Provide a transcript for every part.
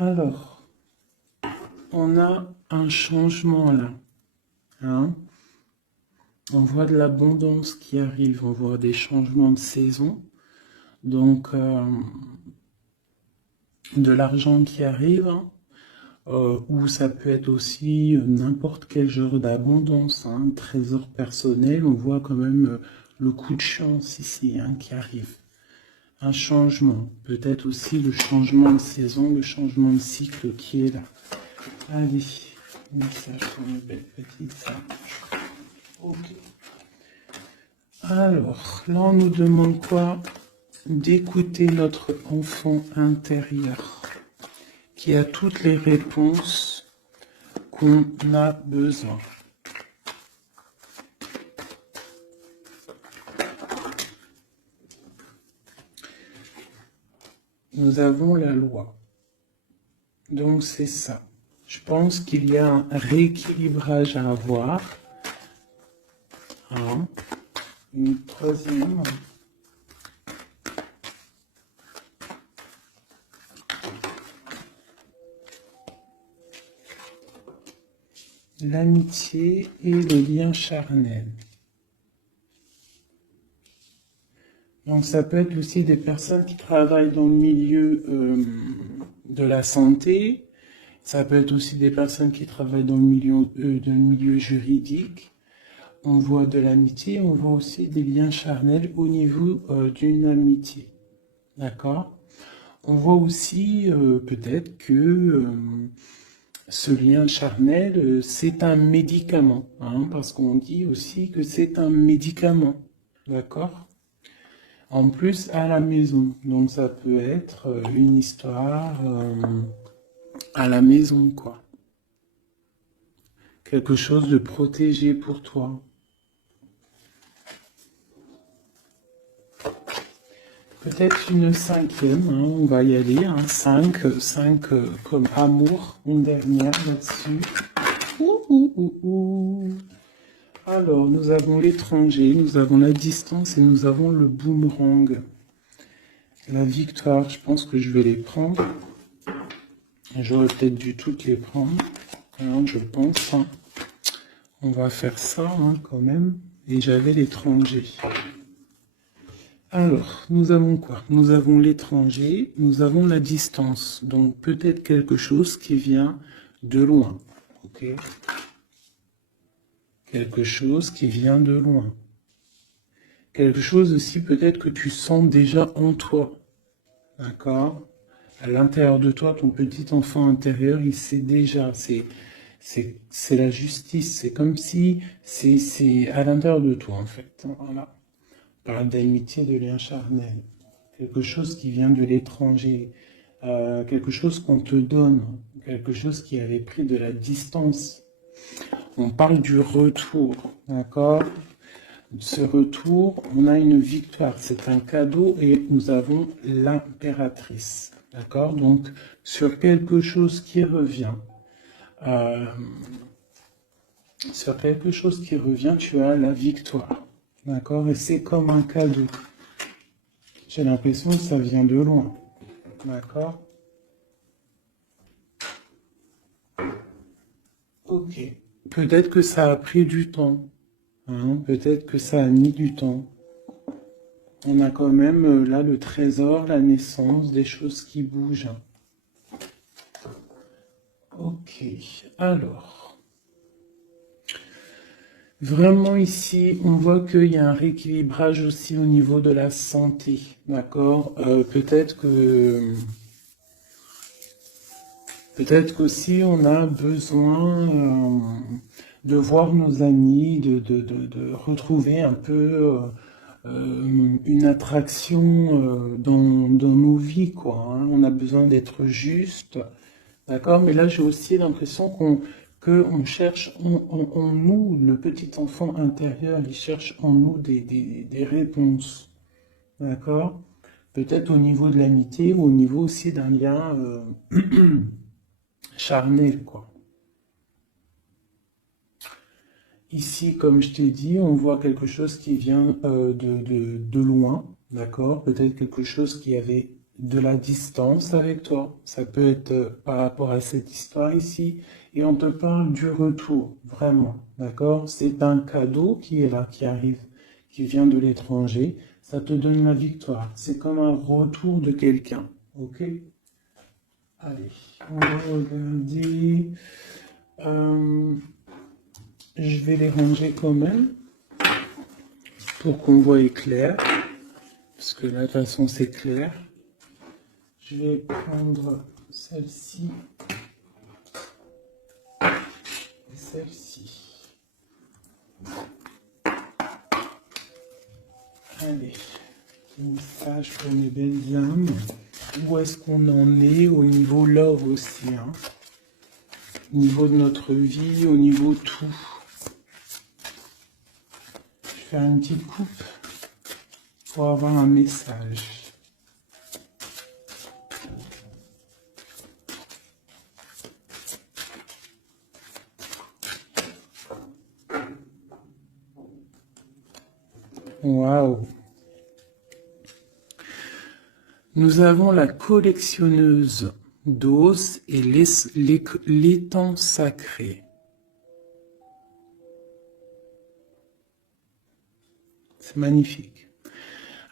Alors, on a un changement là. Hein? On voit de l'abondance qui arrive, on voit des changements de saison. Donc, de l'argent qui arrive, hein, ou ça peut être aussi n'importe quel genre d'abondance, hein, trésor personnel. On voit quand même le coup de chance ici, hein, qui arrive. Un changement, peut-être aussi le changement de saison, le changement de cycle qui est là. Allez, message pour une belle petite ça. Ok. Alors, là on nous demande quoi? D'écouter notre enfant intérieur qui a toutes les réponses qu'on a besoin. Nous avons la loi. Donc c'est ça. Je pense qu'il y a un rééquilibrage à avoir. Hein. Une troisième. L'amitié et le lien charnel. Donc ça peut être aussi des personnes qui travaillent dans le milieu de la santé. Ça peut être aussi des personnes qui travaillent dans le milieu juridique. On voit de l'amitié, on voit aussi des liens charnels au niveau d'une amitié. D'accord? On voit aussi peut-être que ce lien charnel, c'est un médicament. Hein, parce qu'on dit aussi que c'est un médicament. D'accord? En plus, à la maison. Donc ça peut être une histoire à la maison, quoi. Quelque chose de protégé pour toi. Peut-être une cinquième, hein, on va y aller, hein, 5 comme amour, une dernière là-dessus. Alors, nous avons l'étranger, nous avons la distance et nous avons le boomerang. La victoire, je pense que je vais les prendre. J'aurais peut-être dû toutes les prendre, hein, je pense. Hein. On va faire ça hein, quand même. Et j'avais l'étranger. Alors, nous avons quoi? Nous avons l'étranger, nous avons la distance. Donc, peut-être quelque chose qui vient de loin. Ok? Quelque chose qui vient de loin. Quelque chose aussi peut-être que tu sens déjà en toi. D'accord? À l'intérieur de toi, ton petit enfant intérieur, il sait déjà. C'est la justice. C'est comme si c'est à l'intérieur de toi, en fait. Voilà. On parle d'amitié, de lien charnel. Quelque chose qui vient de l'étranger. Quelque chose qu'on te donne. Quelque chose qui avait pris de la distance. On parle du retour. D'accord? Ce retour, on a une victoire. C'est un cadeau et nous avons l'impératrice. D'accord? Donc, sur quelque chose qui revient. Sur quelque chose qui revient, tu as la victoire. D'accord? Et c'est comme un cadeau. J'ai l'impression que ça vient de loin. D'accord? Ok. Peut-être que ça a pris du temps. Hein? Peut-être que ça a mis du temps. On a quand même là le trésor, la naissance, des choses qui bougent. Ok. Alors. Vraiment ici, on voit qu'il y a un rééquilibrage aussi au niveau de la santé, d'accord? Peut-être qu'aussi on a besoin de voir nos amis, de retrouver un peu une attraction dans nos vies, quoi. Hein. On a besoin d'être juste, d'accord? Mais là, j'ai aussi l'impression qu'on cherche en nous, le petit enfant intérieur, il cherche en nous des réponses. D'accord? Peut-être au niveau de l'amitié ou au niveau aussi d'un lien charnel, quoi. Ici, comme je t'ai dit, on voit quelque chose qui vient de loin, d'accord? Peut-être quelque chose qui avait de la distance avec toi. Ça peut être par rapport à cette histoire ici. Et on te parle du retour, vraiment. D'accord? C'est un cadeau qui est là, qui arrive, qui vient de l'étranger. Ça te donne la victoire. C'est comme un retour de quelqu'un. Ok? Allez, on va regarder. Je vais les ranger quand même pour qu'on voie clair. Parce que là, de toute façon, c'est clair. Je vais prendre celle-ci et celle-ci. Allez, message pour mes belles âmes. Où est-ce qu'on en est au niveau love aussi, hein? Au niveau de notre vie, au niveau tout. Je vais faire une petite coupe pour avoir un message. Waouh! Nous avons la collectionneuse d'os et l'étang sacré. C'est magnifique.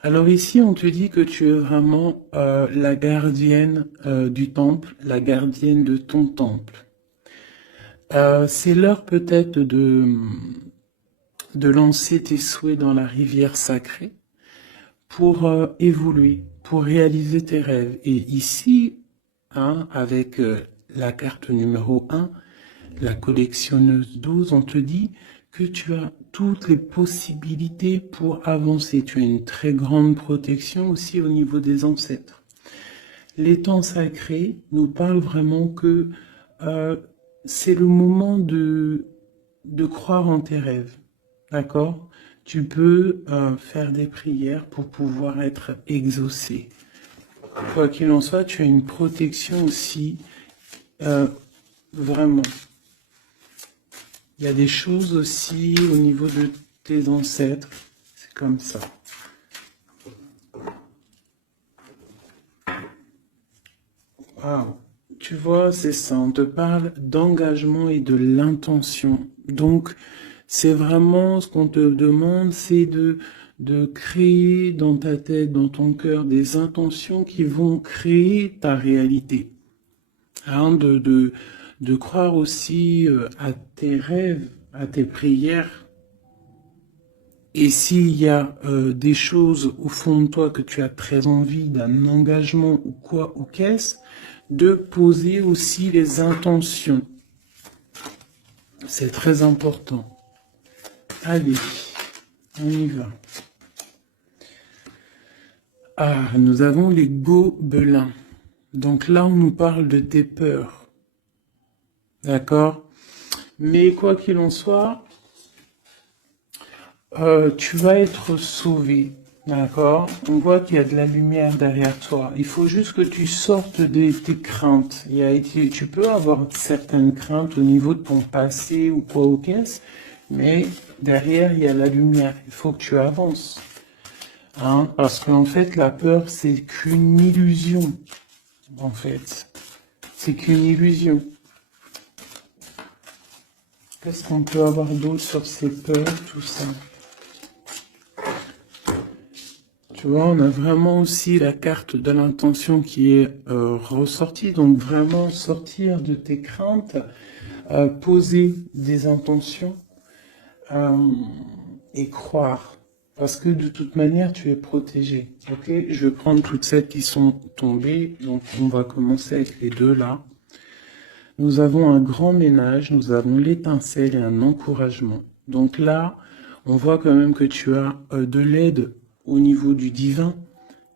Alors ici, on te dit que tu es vraiment la gardienne du temple, la gardienne de ton temple. C'est l'heure peut-être de lancer tes souhaits dans la rivière sacrée pour évoluer, pour réaliser tes rêves. Et ici, hein, avec la carte numéro 1, la collectionneuse 12, on te dit que tu as toutes les possibilités pour avancer. Tu as une très grande protection aussi au niveau des ancêtres. L'étang sacré nous parle vraiment que c'est le moment de croire en tes rêves. D'accord? Tu peux faire des prières pour pouvoir être exaucé. Quoi qu'il en soit, tu as une protection aussi, vraiment. Il y a des choses aussi au niveau de tes ancêtres. C'est comme ça. Waouh. Tu vois, c'est ça. On te parle d'engagement et de l'intention. Donc, c'est vraiment ce qu'on te demande, c'est de créer dans ta tête, dans ton cœur, des intentions qui vont créer ta réalité. Hein, de croire aussi à tes rêves, à tes prières. Et s'il y a des choses au fond de toi que tu as très envie d'un engagement ou quoi ou qu'est-ce, de poser aussi les intentions. C'est très important. Allez, on y va. Ah, nous avons les gobelins. Donc là, on nous parle de tes peurs. D'accord? Mais quoi qu'il en soit, tu vas être sauvé. D'accord? On voit qu'il y a de la lumière derrière toi. Il faut juste que tu sortes de tes craintes. Tu peux avoir certaines craintes au niveau de ton passé ou quoi ou qu'est-ce, mais derrière, il y a la lumière. Il faut que tu avances. Hein? Parce qu'en fait, la peur, c'est qu'une illusion. En fait, c'est qu'une illusion. Qu'est-ce qu'on peut avoir d'autre sur ces peurs, tout ça? Tu vois, on a vraiment aussi la carte de l'intention qui est ressortie. Donc vraiment sortir de tes craintes, poser des intentions et croire. Parce que de toute manière, tu es protégé. Ok, je vais prendre toutes celles qui sont tombées. Donc on va commencer avec les deux là. Nous avons un grand ménage, nous avons l'étincelle et un encouragement. Donc là, on voit quand même que tu as de l'aide au niveau du divin,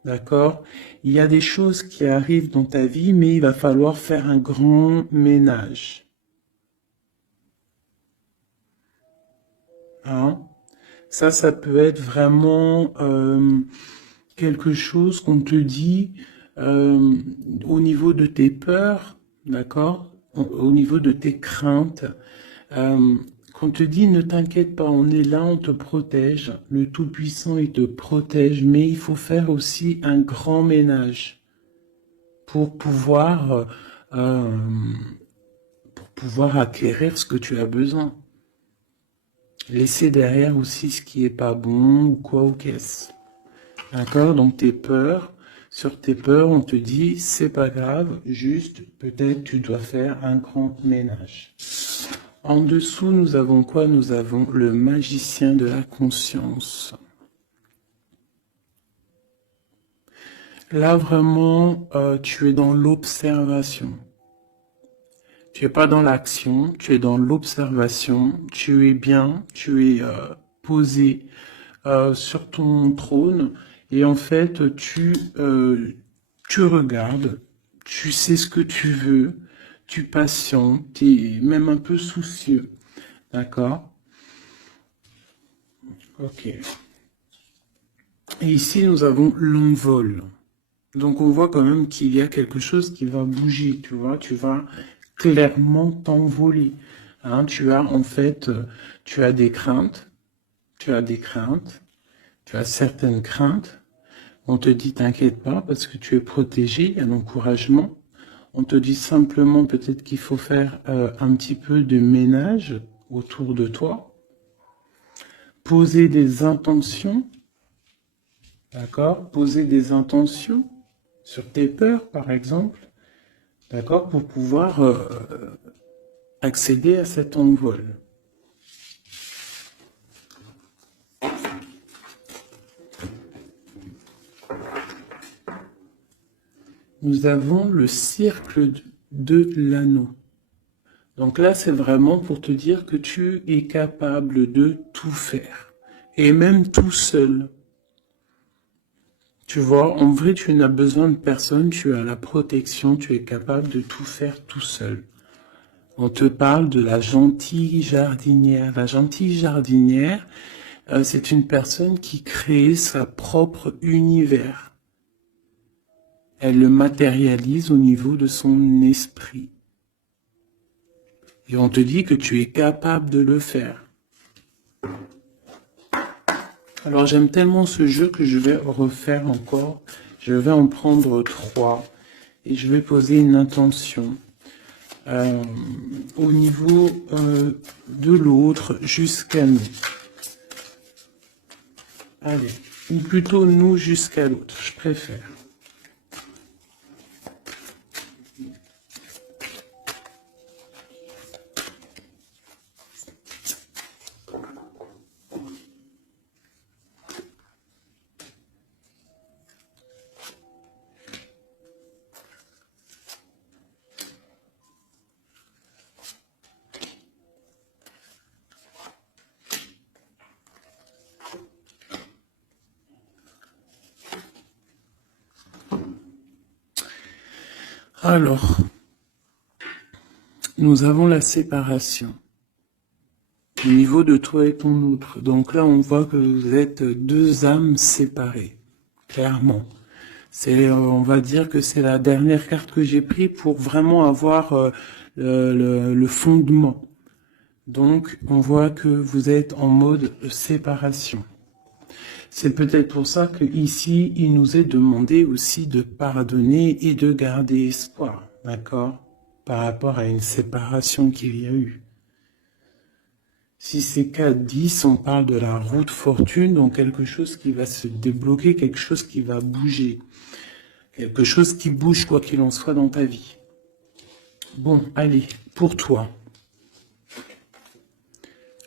d'accord? Il y a des choses qui arrivent dans ta vie, mais il va falloir faire un grand ménage. Hein? Ça peut être vraiment quelque chose qu'on te dit au niveau de tes peurs, d'accord? Au niveau de tes craintes. Qu'on te dit, ne t'inquiète pas, on est là, on te protège. Le Tout-Puissant, il te protège, mais il faut faire aussi un grand ménage. pour pouvoir, acquérir ce que tu as besoin. Laisser derrière aussi ce qui est pas bon ou quoi ou qu'est-ce. D'accord? Donc tes peurs, sur tes peurs, on te dit, c'est pas grave, juste peut-être tu dois faire un grand ménage. En dessous, nous avons quoi? Nous avons le magicien de la conscience. Là, vraiment, tu es dans l'observation. Tu es pas dans l'action, tu es dans l'observation. Tu es bien, tu es posé sur ton trône. Et en fait, tu regardes, tu sais ce que tu veux, tu patientes, tu es même un peu soucieux. D'accord? Ok. Et ici, nous avons l'envol. Donc, on voit quand même qu'il y a quelque chose qui va bouger, tu vois. Tu vas clairement t'envoler. Hein, tu as, en fait, tu as des craintes. Tu as des craintes. Tu as certaines craintes. On te dit, t'inquiète pas, parce que tu es protégé, il y a l'encouragement. On te dit simplement peut-être qu'il faut faire un petit peu de ménage autour de toi. Poser des intentions, d'accord? Poser des intentions sur tes peurs, par exemple, d'accord? Pour pouvoir accéder à cet envol. Nous avons le cercle de l'anneau. Donc là, c'est vraiment pour te dire que tu es capable de tout faire. Et même tout seul. Tu vois, en vrai, tu n'as besoin de personne, tu as la protection, tu es capable de tout faire tout seul. On te parle de la gentille jardinière. La gentille jardinière, c'est une personne qui crée sa propre univers. Elle le matérialise au niveau de son esprit. Et on te dit que tu es capable de le faire. Alors j'aime tellement ce jeu que je vais refaire encore. Je vais en prendre 3 et je vais poser une intention au niveau de l'autre jusqu'à nous. Allez, ou plutôt nous jusqu'à l'autre, je préfère. Alors, nous avons la séparation au niveau de toi et ton autre. Donc là, on voit que vous êtes deux âmes séparées, clairement. On va dire que c'est la dernière carte que j'ai prise pour vraiment avoir le fondement. Donc, on voit que vous êtes en mode séparation. C'est peut-être pour ça que ici, il nous est demandé aussi de pardonner et de garder espoir, d'accord? Par rapport à une séparation qu'il y a eu. Si c'est 4-10, on parle de la route fortune, donc quelque chose qui va se débloquer, quelque chose qui va bouger. Quelque chose qui bouge quoi qu'il en soit dans ta vie. Bon, allez, pour toi.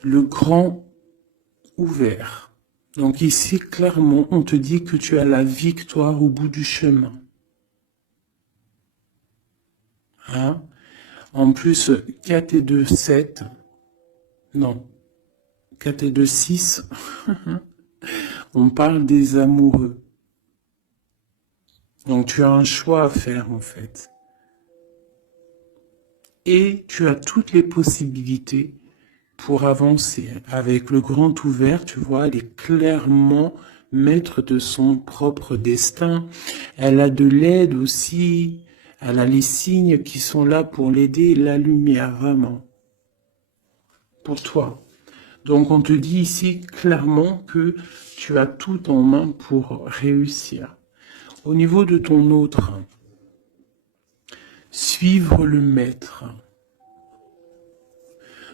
Le grand ouvert. Donc ici, clairement, on te dit que tu as la victoire au bout du chemin. Hein? En plus, 4 et 2, 7. Non. 4 et 2, 6. On parle des amoureux. Donc tu as un choix à faire en fait. Et tu as toutes les possibilités pour avancer. Avec le grand ouvert, tu vois, elle est clairement maître de son propre destin. Elle a de l'aide aussi. Elle a les signes qui sont là pour l'aider, la lumière, vraiment. Pour toi. Donc on te dit ici clairement que tu as tout en main pour réussir. Au niveau de ton autre, suivre le maître.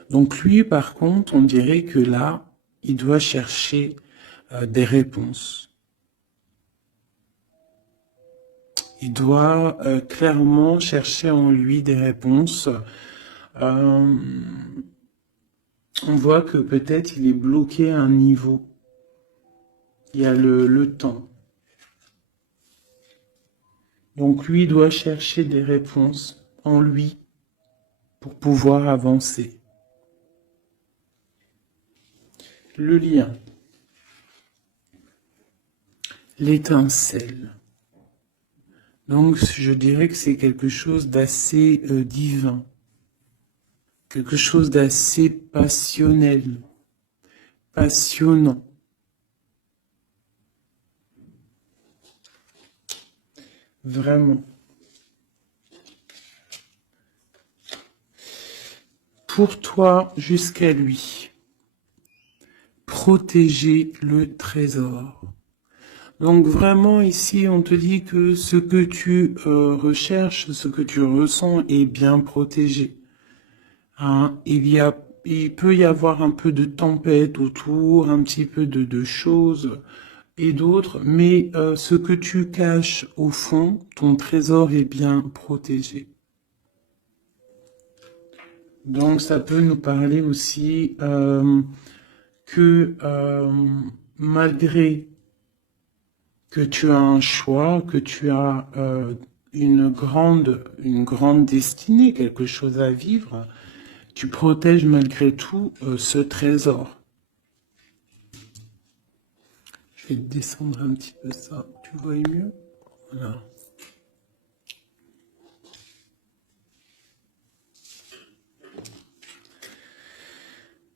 Donc lui, par contre, on dirait que là, il doit chercher des réponses. Il doit clairement chercher en lui des réponses. On voit que peut-être il est bloqué à un niveau. Il y a le temps. Donc lui doit chercher des réponses en lui pour pouvoir avancer. Le lien. L'étincelle. Donc je dirais que c'est quelque chose d'assez divin. Quelque chose d'assez passionnel. Passionnant. Vraiment. Pour toi jusqu'à lui. Protéger le trésor. Donc vraiment ici on te dit que ce que tu recherches, ce que tu ressens est bien protégé. Hein, il peut y avoir un peu de tempête autour, un petit peu de choses et d'autres, mais ce que tu caches au fond, ton trésor est bien protégé. Donc ça peut nous parler aussi que malgré que tu as un choix, que tu as une grande destinée, quelque chose à vivre, tu protèges malgré tout ce trésor. Je vais descendre un petit peu ça, tu vois mieux? Voilà.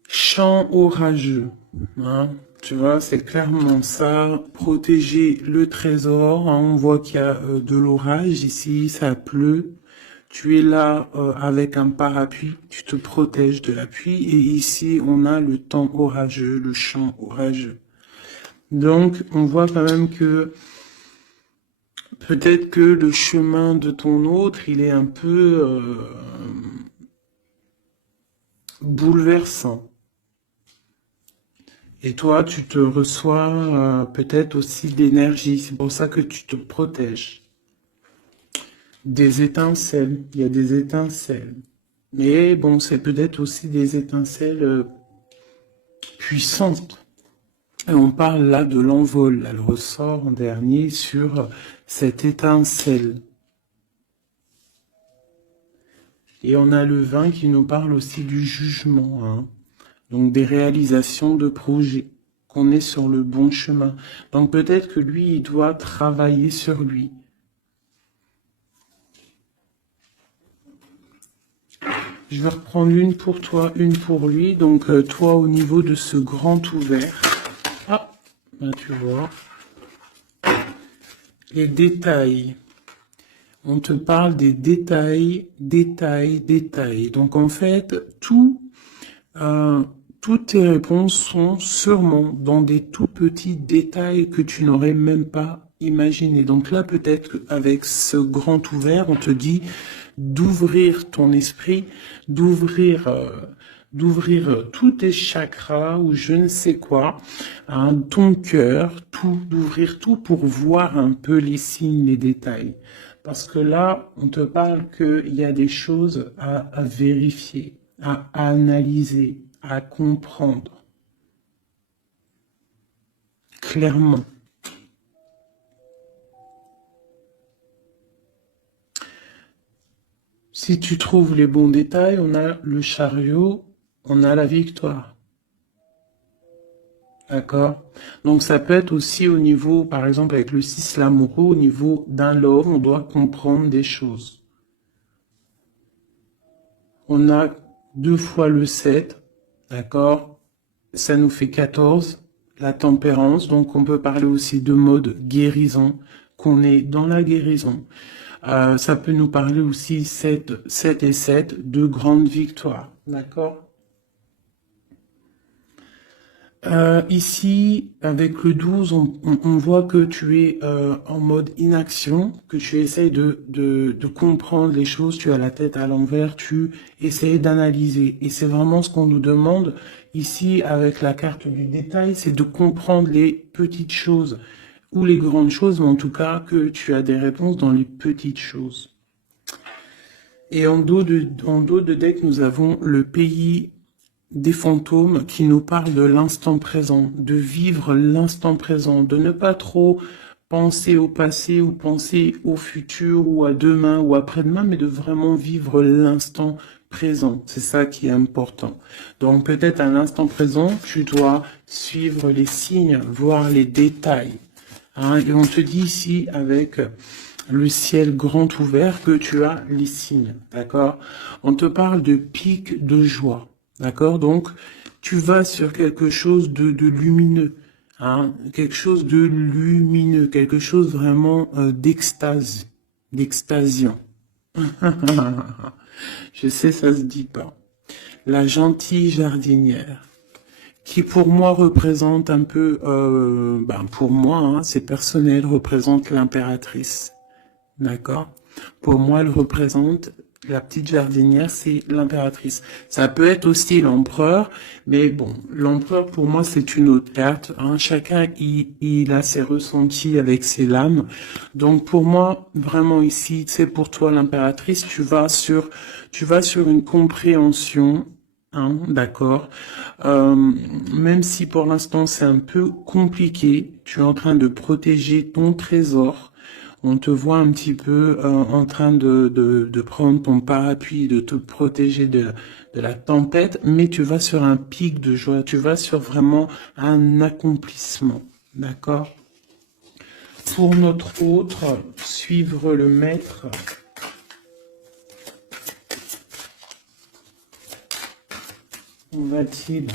Chant orageux, hein, tu vois, c'est clairement ça, protéger le trésor, hein, on voit qu'il y a de l'orage ici, ça pleut, tu es là avec un parapluie, tu te protèges de la pluie, et ici on a le temps orageux, le chant orageux. Donc on voit quand même que peut-être que le chemin de ton autre, il est un peu bouleversant. Et toi, tu te reçois peut-être aussi d'énergie. C'est pour ça que tu te protèges. Des étincelles. Il y a des étincelles. Mais bon, c'est peut-être aussi des étincelles puissantes. Et on parle là de l'envol. Elle ressort en dernier sur cette étincelle. Et on a le 20 qui nous parle aussi du jugement. Hein. Donc des réalisations de projets, qu'on est sur le bon chemin. Donc peut-être que lui, il doit travailler sur lui. Je vais reprendre une pour toi, une pour lui. Donc toi, au niveau de ce grand ouvert, ah, ben, tu vois, les détails. On te parle des détails, détails, détails. Donc en fait, toutes tes réponses sont sûrement dans des tout petits détails que tu n'aurais même pas imaginé. Donc là, peut-être qu'avec ce grand ouvert, on te dit d'ouvrir ton esprit, d'ouvrir tous tes chakras ou je ne sais quoi, hein, ton cœur, tout, d'ouvrir tout pour voir un peu les signes, les détails. Parce que là, on te parle qu'il y a des choses à vérifier, à analyser, à comprendre. Clairement. Si tu trouves les bons détails, on a le chariot, on a la victoire. D'accord? Donc ça peut être aussi au niveau, par exemple avec le 6 l'amoureux, au niveau d'un love, on doit comprendre des choses. On a 2 fois le 7, d'accord? Ça nous fait 14, la tempérance, donc on peut parler aussi de mode guérison, qu'on est dans la guérison. Ça peut nous parler aussi 7 et 7, de grandes victoires, d'accord? Ici, avec le 12, on voit que tu es en mode inaction, que tu essayes de comprendre les choses, tu as la tête à l'envers, tu essayes d'analyser. Et c'est vraiment ce qu'on nous demande ici avec la carte du détail, c'est de comprendre les petites choses ou les grandes choses, mais en tout cas que tu as des réponses dans les petites choses. Et en dos de deck, nous avons le pays des fantômes qui nous parlent de l'instant présent, de vivre l'instant présent, de ne pas trop penser au passé ou penser au futur ou à demain ou après-demain, mais de vraiment vivre l'instant présent. C'est ça qui est important. Donc peut-être à l'instant présent, tu dois suivre les signes, voir les détails. Hein, et on te dit ici avec le ciel grand ouvert que tu as les signes, d'accord? On te parle de pic de joie. D'accord? Donc, tu vas sur quelque chose de lumineux, hein? Quelque chose de lumineux, quelque chose vraiment d'extase, d'extasiant. Je sais, ça se dit pas. La gentille jardinière, qui pour moi représente un peu, pour moi, hein, c'est personnel, représente l'impératrice. D'accord? Pour moi, elle représente la petite jardinière, c'est l'impératrice. Ça peut être aussi l'empereur, mais bon, l'empereur pour moi c'est une autre carte. Hein. Chacun il a ses ressentis avec ses lames. Donc pour moi, vraiment ici, c'est pour toi l'impératrice. Tu vas sur une compréhension. Hein, d'accord. Même si pour l'instant c'est un peu compliqué, tu es en train de protéger ton trésor. On te voit un petit peu en train de prendre ton parapluie, de te protéger de la tempête, mais tu vas sur un pic de joie, tu vas sur vraiment un accomplissement, d'accord? Pour notre autre, suivre le maître. On va-t-il...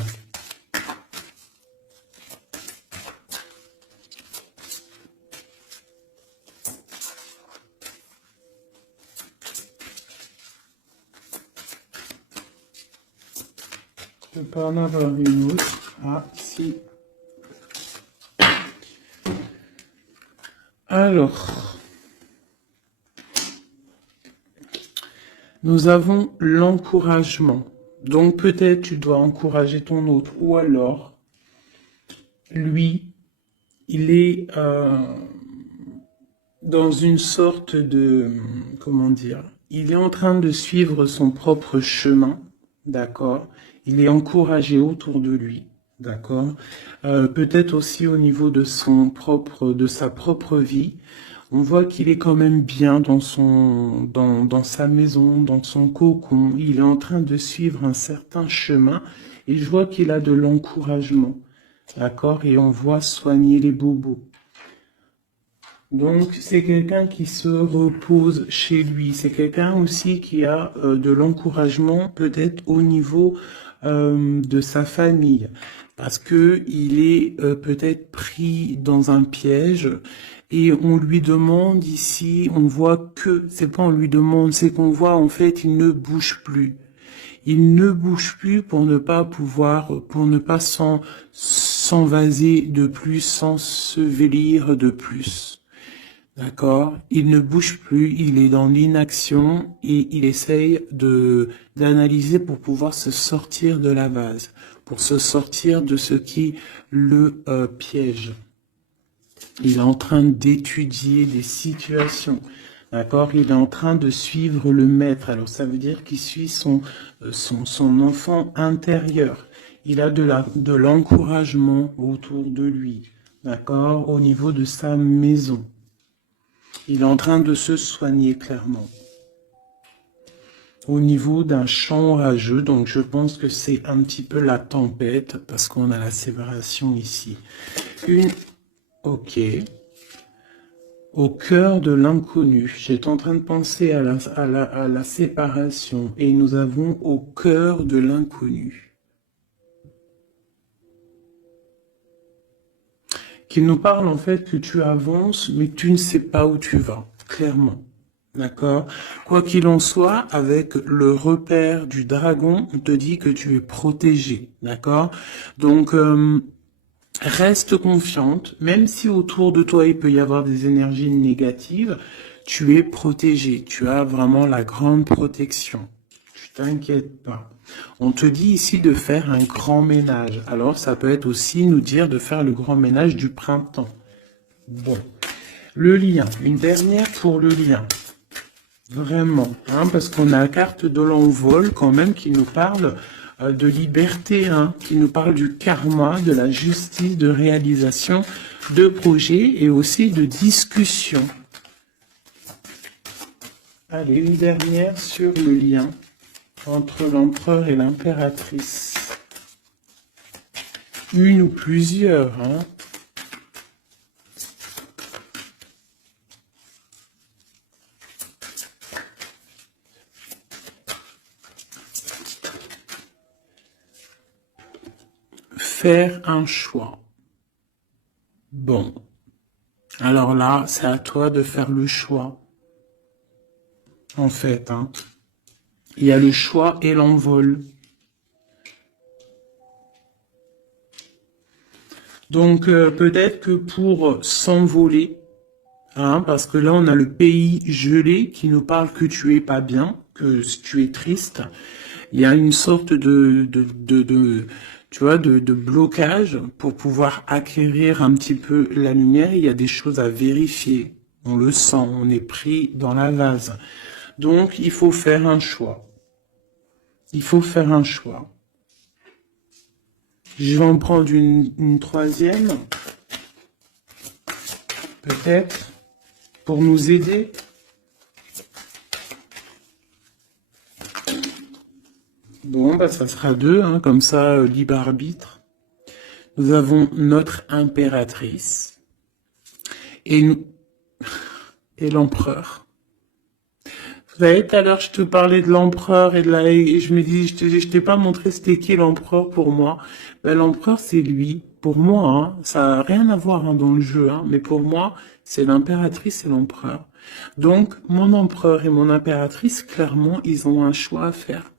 Je peux pas en avoir une autre. Ah, si. Alors, nous avons l'encouragement. Donc peut-être tu dois encourager ton autre. Ou alors, lui, il est dans une sorte de... Comment dire? Il est en train de suivre son propre chemin. D'accord? Il est encouragé autour de lui. D'accord? Peut-être aussi au niveau de de sa propre vie. On voit qu'il est quand même bien dans sa maison, dans son cocon. Il est en train de suivre un certain chemin et je vois qu'il a de l'encouragement. D'accord? Et on voit soigner les bobos. Donc, c'est quelqu'un qui se repose chez lui. C'est quelqu'un aussi qui a de l'encouragement, peut-être au niveau de sa famille, parce que il est peut-être pris dans un piège et on lui demande ici, on voit que, c'est pas on lui demande, c'est qu'on voit en fait, il ne bouge plus. Il ne bouge plus pour ne pas pouvoir, pour ne pas s'envaser de plus, s'ensevelir de plus. D'accord? Il ne bouge plus, il est dans l'inaction et il essaye d'analyser pour pouvoir se sortir de la vase, pour se sortir de ce qui le piège. Il est en train d'étudier des situations. D'accord? Il est en train de suivre le maître. Alors ça veut dire qu'il suit son enfant intérieur. Il a de l'encouragement autour de lui. D'accord? Au niveau de sa maison. Il est en train de se soigner clairement. Au niveau d'un champ orageux, donc je pense que c'est un petit peu la tempête, parce qu'on a la séparation ici. Ok. Au cœur de l'inconnu. J'étais en train de penser à la séparation, et nous avons au cœur de l'inconnu. Qui nous parle en fait que tu avances, mais tu ne sais pas où tu vas, clairement. D'accord? Quoi qu'il en soit, avec le repère du dragon, on te dit que tu es protégé. D'accord? Donc, Reste confiante, même si autour de toi il peut y avoir des énergies négatives, tu es protégé, tu as vraiment la grande protection. Tu t'inquiètes pas. On te dit ici de faire un grand ménage. Alors ça peut être aussi nous dire de faire le grand ménage du printemps. Bon, le lien, une dernière pour le lien. Vraiment, hein, parce qu'on a la carte de l'envol quand même qui nous parle de liberté, hein, qui nous parle du karma, de la justice, de réalisation, de projets et aussi de discussion. Allez, une dernière sur le lien entre l'empereur et l'impératrice. Une ou plusieurs, hein. Faire un choix. Bon. Alors là, c'est à toi de faire le choix. En fait, hein. Il y a le choix et l'envol. Donc, peut-être que pour s'envoler, hein, parce que là, on a le pays gelé qui nous parle que tu es pas bien, que tu es triste. Il y a une sorte tu vois, de blocage pour pouvoir acquérir un petit peu la lumière. Il y a des choses à vérifier. On le sent, on est pris dans la vase. Donc, il faut faire un choix. Il faut faire un choix. Je vais en prendre une troisième. Peut-être. Pour nous aider. Bon, bah ça sera deux, hein, comme ça, libre arbitre. Nous avons notre impératrice et l'empereur. Vous savez, tout à l'heure, je te parlais de l'empereur et je me dis, je t'ai pas montré c'était qui l'empereur pour moi. Ben, l'empereur, c'est lui. Pour moi, hein, ça n'a rien à voir hein, dans le jeu, hein, mais pour moi, c'est l'impératrice et l'empereur. Donc, mon empereur et mon impératrice, clairement, ils ont un choix à faire.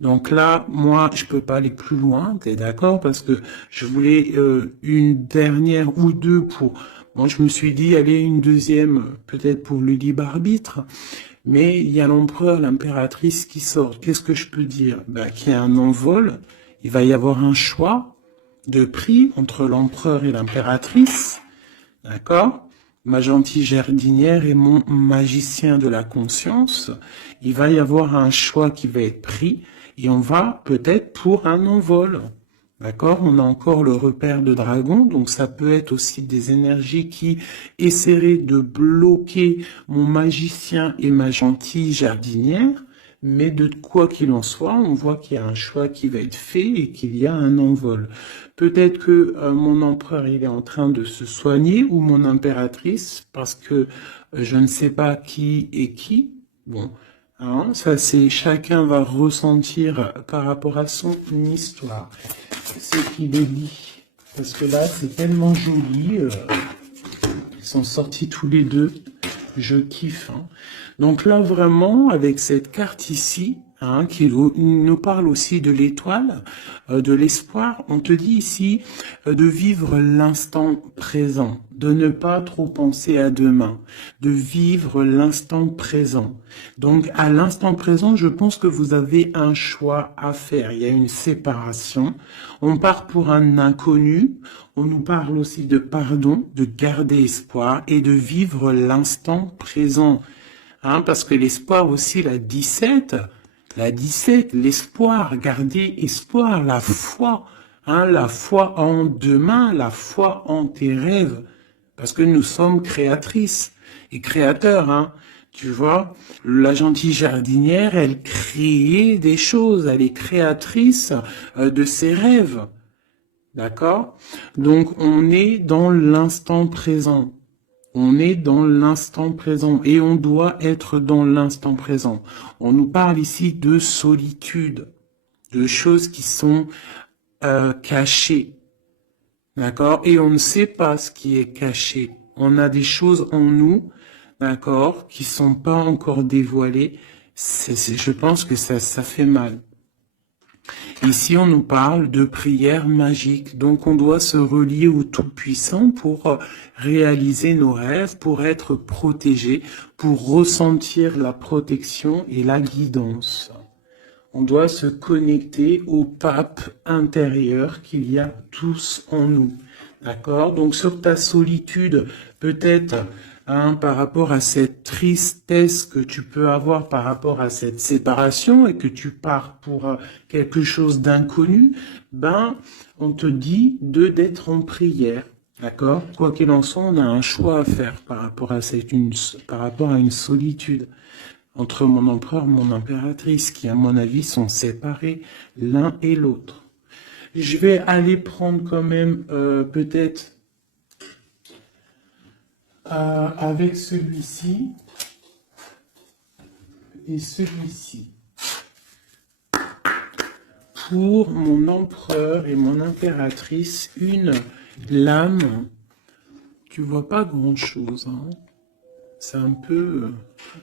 Donc là, moi, je peux pas aller plus loin, t'es d'accord? Parce que je voulais une dernière ou deux pour... Bon, je me suis dit, allez, une deuxième, peut-être pour le libre arbitre. Mais il y a l'empereur, l'impératrice qui sort. Qu'est-ce que je peux dire? Ben, qu'il y a un envol, il va y avoir un choix de prix entre l'empereur et l'impératrice. D'accord? Ma gentille jardinière et mon magicien de la conscience. Il va y avoir un choix qui va être pris et on va peut-être pour un envol. D'accord? On a encore le repère de dragon, donc ça peut être aussi des énergies qui essaieraient de bloquer mon magicien et ma gentille jardinière. Mais de quoi qu'il en soit, on voit qu'il y a un choix qui va être fait et qu'il y a un envol. Peut-être que mon empereur il est en train de se soigner ou mon impératrice parce que je ne sais pas qui est qui. Bon, hein, ça c'est chacun va ressentir par rapport à son histoire ce qu'il est dit. Parce que là c'est tellement joli. Ils sont sortis tous les deux. Je kiffe. Hein. Donc là, vraiment, avec cette carte ici, hein, qui nous parle aussi de l'étoile, de l'espoir, on te dit ici de vivre l'instant présent, de ne pas trop penser à demain, de vivre l'instant présent. Donc à l'instant présent, je pense que vous avez un choix à faire. Il y a une séparation. On part pour un inconnu. On nous parle aussi de pardon, de garder espoir et de vivre l'instant présent. Hein, parce que l'espoir aussi, la 17, l'espoir, garder espoir, la foi, hein, la foi en demain, la foi en tes rêves. Parce que nous sommes créatrices et créateurs, hein. Tu vois, la gentille jardinière, elle crée des choses, elle est créatrice de ses rêves. D'accord? Donc, on est dans l'instant présent. On est dans l'instant présent et on doit être dans l'instant présent. On nous parle ici de solitude, de choses qui sont cachées. D'accord? Et on ne sait pas ce qui est caché. On a des choses en nous, d'accord, qui sont pas encore dévoilées. Je pense que ça fait mal. Ici, on nous parle de prière magique. Donc, on doit se relier au Tout-Puissant pour réaliser nos rêves, pour être protégé, pour ressentir la protection et la guidance. On doit se connecter au pape intérieur qu'il y a tous en nous. D'accord? Donc, sur ta solitude, peut-être, par rapport à cette tristesse que tu peux avoir par rapport à cette séparation et que tu pars pour quelque chose d'inconnu, on te dit d'être en prière. D'accord? Quoi qu'il en soit, on a un choix à faire par rapport à par rapport à une solitude entre mon empereur et mon impératrice, qui, à mon avis, sont séparés l'un et l'autre. Je vais aller prendre quand même peut-être avec celui-ci et celui-ci. Pour mon empereur et mon impératrice, une lame. Tu vois pas grand-chose, hein. C'est un peu...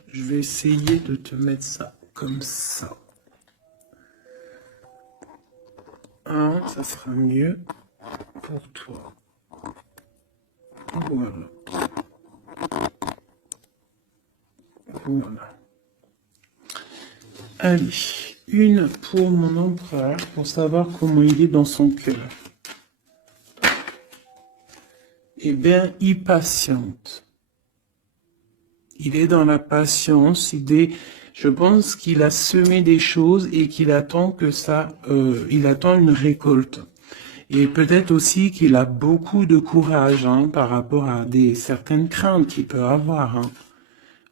je vais essayer de te mettre ça comme ça. Ça sera mieux pour toi. Voilà. Voilà. Allez, une pour mon empereur, pour savoir comment il est dans son cœur. Eh bien, il patiente. Il est dans la patience, je pense qu'il a semé des choses et qu'il attend que il attend une récolte. Et peut-être aussi qu'il a beaucoup de courage par rapport à certaines craintes qu'il peut avoir.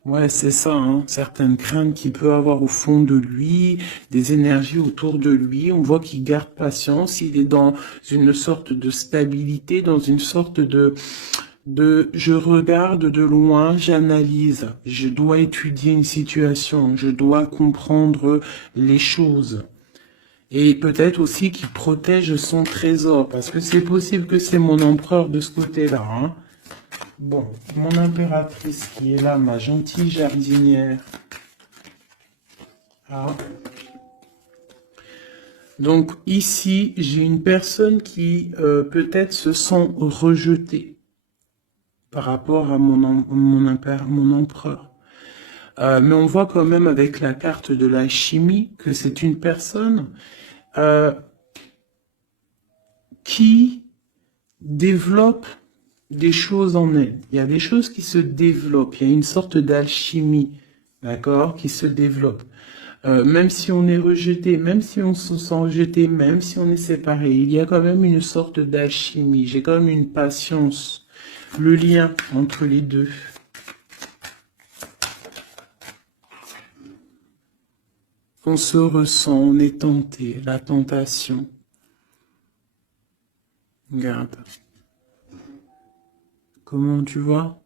Ouais, c'est ça, certaines craintes qu'il peut avoir au fond de lui, des énergies autour de lui. On voit qu'il garde patience, il est dans une sorte de stabilité, dans une sorte de je regarde de loin, j'analyse, je dois étudier une situation, je dois comprendre les choses. Et peut-être aussi qu'il protège son trésor, parce que c'est possible que c'est mon empereur de ce côté-là. Bon, mon impératrice qui est là, ma gentille jardinière. Donc ici, j'ai une personne qui peut-être se sent rejetée par rapport à mon empereur. Mais on voit quand même avec la carte de la chimie que c'est une personne qui développe des choses en elle. Il y a des choses qui se développent. Il y a une sorte d'alchimie, d'accord, qui se développe. Même si on est rejeté, même si on se sent rejeté, même si on est séparé, il y a quand même une sorte d'alchimie. J'ai quand même une patience. Le lien entre les deux. On se ressent, on est tenté, la tentation. Regarde. Comment tu vois?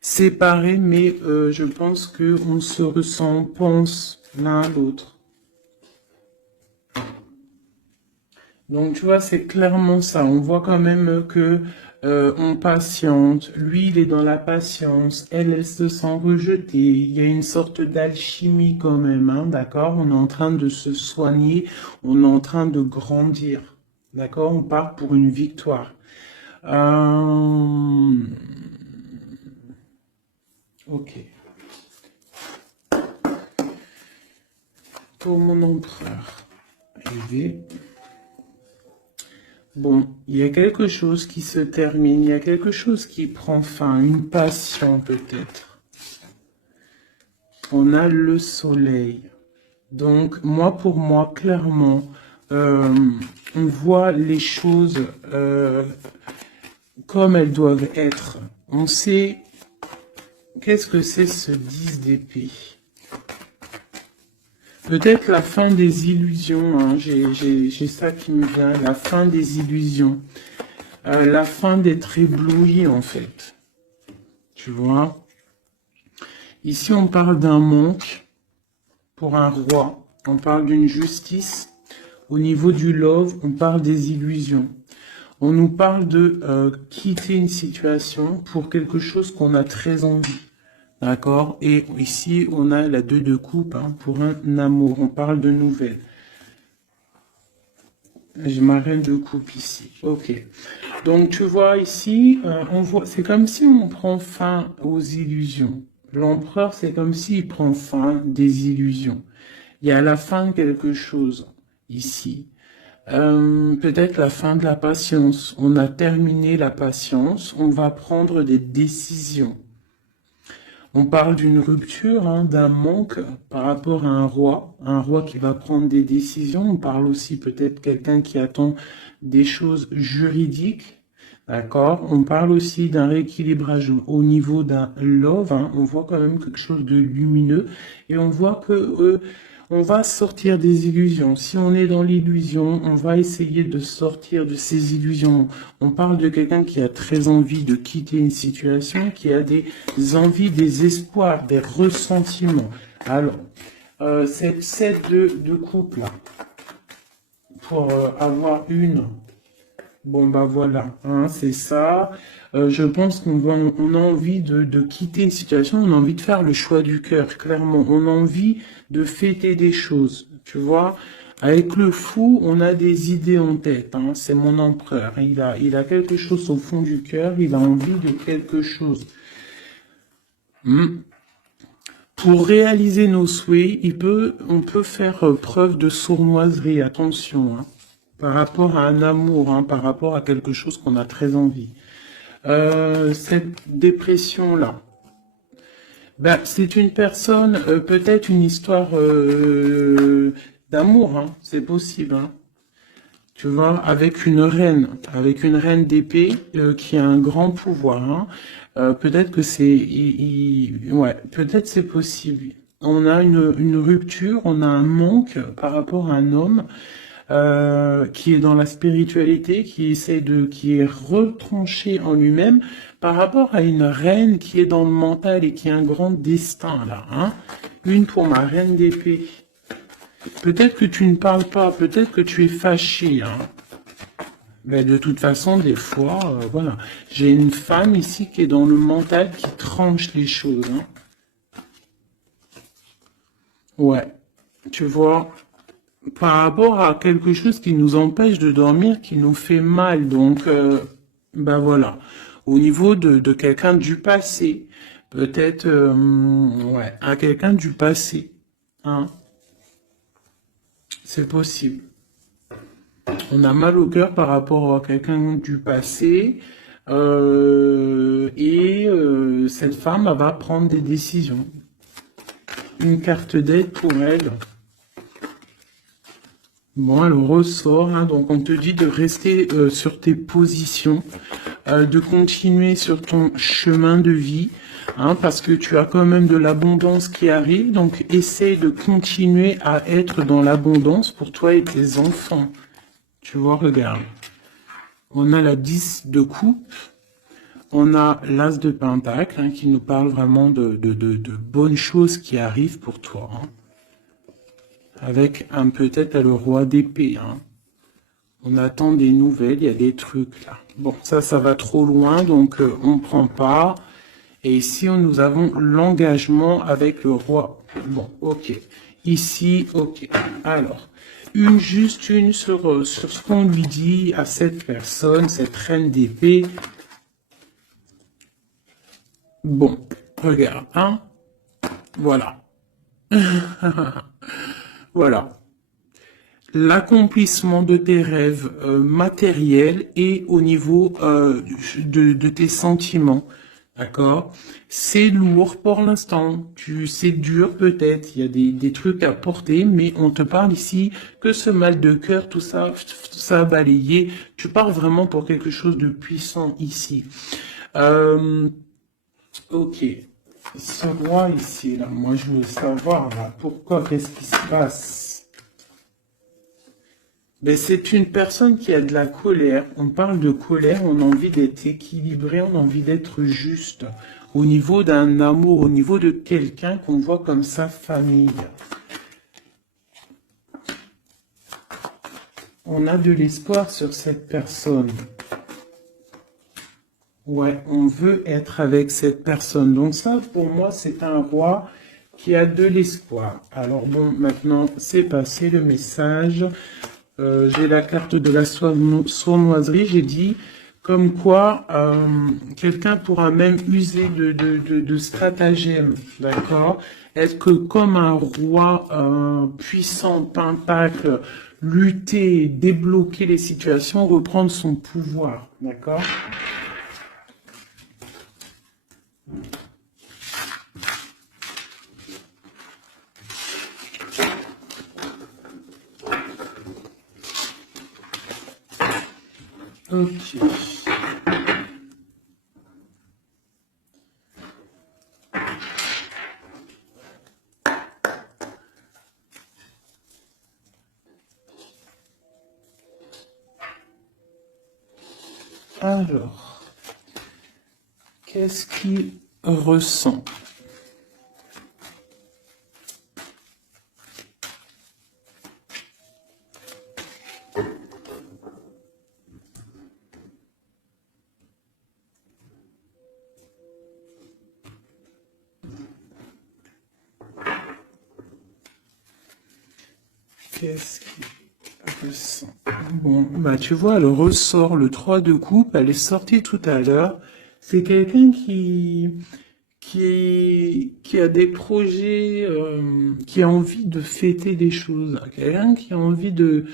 Séparés, mais je pense qu'on se ressent, on pense l'un à l'autre. Donc tu vois, c'est clairement ça. On voit quand même que on patiente. Lui, il est dans la patience. Elle se sent rejetée. Il y a une sorte d'alchimie quand même, d'accord? On est en train de se soigner. On est en train de grandir. D'accord? On part pour une victoire. Ok. Pour mon empereur. Aider. Bon, il y a quelque chose qui se termine, il y a quelque chose qui prend fin, une passion peut-être. On a le soleil. Donc, pour moi, clairement, on voit les choses comme elles doivent être. On sait qu'est-ce que c'est ce 10 d'épée. Peut-être la fin des illusions, j'ai ça qui me vient, la fin des illusions, la fin d'être ébloui en fait, tu vois. Ici on parle d'un manque pour un roi, on parle d'une justice, au niveau du love on parle des illusions. On nous parle de quitter une situation pour quelque chose qu'on a très envie. D'accord? Et ici, on a la 2 de coupe pour un amour. On parle de nouvelles. J'ai ma reine de coupe ici. Ok. Donc tu vois ici, on voit, c'est comme si on prend fin aux illusions. L'empereur, c'est comme s'il prend fin des illusions. Il y a la fin de quelque chose ici. Peut-être la fin de la patience. On a terminé la patience. On va prendre des décisions. On parle d'une rupture, hein, d'un manque par rapport à un roi qui va prendre des décisions. On parle aussi peut-être quelqu'un qui attend des choses juridiques, d'accord? On parle aussi d'un rééquilibrage au niveau d'un love, hein. On voit quand même quelque chose de lumineux et on voit que on va sortir des illusions. Si on est dans l'illusion, on va essayer de sortir de ces illusions. On parle de quelqu'un qui a très envie de quitter une situation, qui a des envies, des espoirs, des ressentiments. Alors, cette set de couple là, pour avoir une, bon bah voilà, hein, c'est ça. Je pense on a envie de quitter une situation, on a envie de faire le choix du cœur, clairement. On a envie de fêter des choses, tu vois. Avec le fou, on a des idées en tête, hein. C'est mon empereur. Il a quelque chose au fond du cœur, il a envie de quelque chose. Pour réaliser nos souhaits, on peut faire preuve de sournoiserie, attention, hein, par rapport à un amour, hein, par rapport à quelque chose qu'on a très envie. Cette dépression-là, ben, c'est une personne, peut-être une histoire d'amour, hein, c'est possible, hein. Tu vois, avec une reine d'épée qui a un grand pouvoir, hein. Peut-être que ouais, peut-être c'est possible. On a une rupture, on a un manque par rapport à un homme qui est dans la spiritualité, qui est retranché en lui-même par rapport à une reine qui est dans le mental et qui a un grand destin là, hein. Une pour ma reine d'épée. Peut-être que tu ne parles pas, peut-être que tu es fâché, hein. Mais de toute façon, des fois, voilà. J'ai une femme ici qui est dans le mental, qui tranche les choses, hein. Ouais. Tu vois, par rapport à quelque chose qui nous empêche de dormir, qui nous fait mal. Donc, ben voilà. Au niveau de quelqu'un du passé, peut-être, ouais, à quelqu'un du passé, hein. C'est possible. On a mal au cœur par rapport à quelqu'un du passé. Cette femme, elle va prendre des décisions. Une carte d'aide pour elle. Bon, elle ressort, hein, donc on te dit de rester sur tes positions, de continuer sur ton chemin de vie, hein, parce que tu as quand même de l'abondance qui arrive, donc essaye de continuer à être dans l'abondance pour toi et tes enfants. Tu vois, regarde. On a la 10 de coupe, on a l'as de pentacle, hein, qui nous parle vraiment de bonnes choses qui arrivent pour toi, hein. Avec peut-être le roi d'épée, hein. On attend des nouvelles, il y a des trucs là. Bon, ça va trop loin, donc on prend pas. Et ici, nous avons l'engagement avec le roi. Bon, ok. Ici, ok. Alors, juste une sur ce qu'on lui dit à cette personne, cette reine d'épée. Bon, regarde, hein. Voilà. Voilà. L'accomplissement de tes rêves matériels et au niveau de tes sentiments. D'accord? C'est lourd pour l'instant. C'est dur peut-être. Il y a des trucs à porter, mais on te parle ici que ce mal de cœur, tout ça balayé. Tu parles vraiment pour quelque chose de puissant ici. Ok. Ce roi ici, là, moi je veux savoir là, pourquoi, qu'est-ce qui se passe? Ben, c'est une personne qui a de la colère. On parle de colère, on a envie d'être équilibré, on a envie d'être juste. Au niveau d'un amour, au niveau de quelqu'un qu'on voit comme sa famille. On a de l'espoir sur cette personne. Ouais, on veut être avec cette personne. Donc ça, pour moi, c'est un roi qui a de l'espoir. Alors bon, maintenant, c'est passé le message. j'ai la carte de la sournoiserie, j'ai dit comme quoi quelqu'un pourra même user de stratagèmes, d'accord? Est-ce que comme un roi puissant, pentacle, lutter, débloquer les situations, reprendre son pouvoir, d'accord? Ok. Alors, qu'est-ce qu'il ressent? Qu'est-ce qu'il ressent? Bon, bah tu vois, elle ressort le 3 de coupe, elle est sortie tout à l'heure. C'est quelqu'un qui a des projets, qui a envie de fêter des choses. Quelqu'un qui a envie de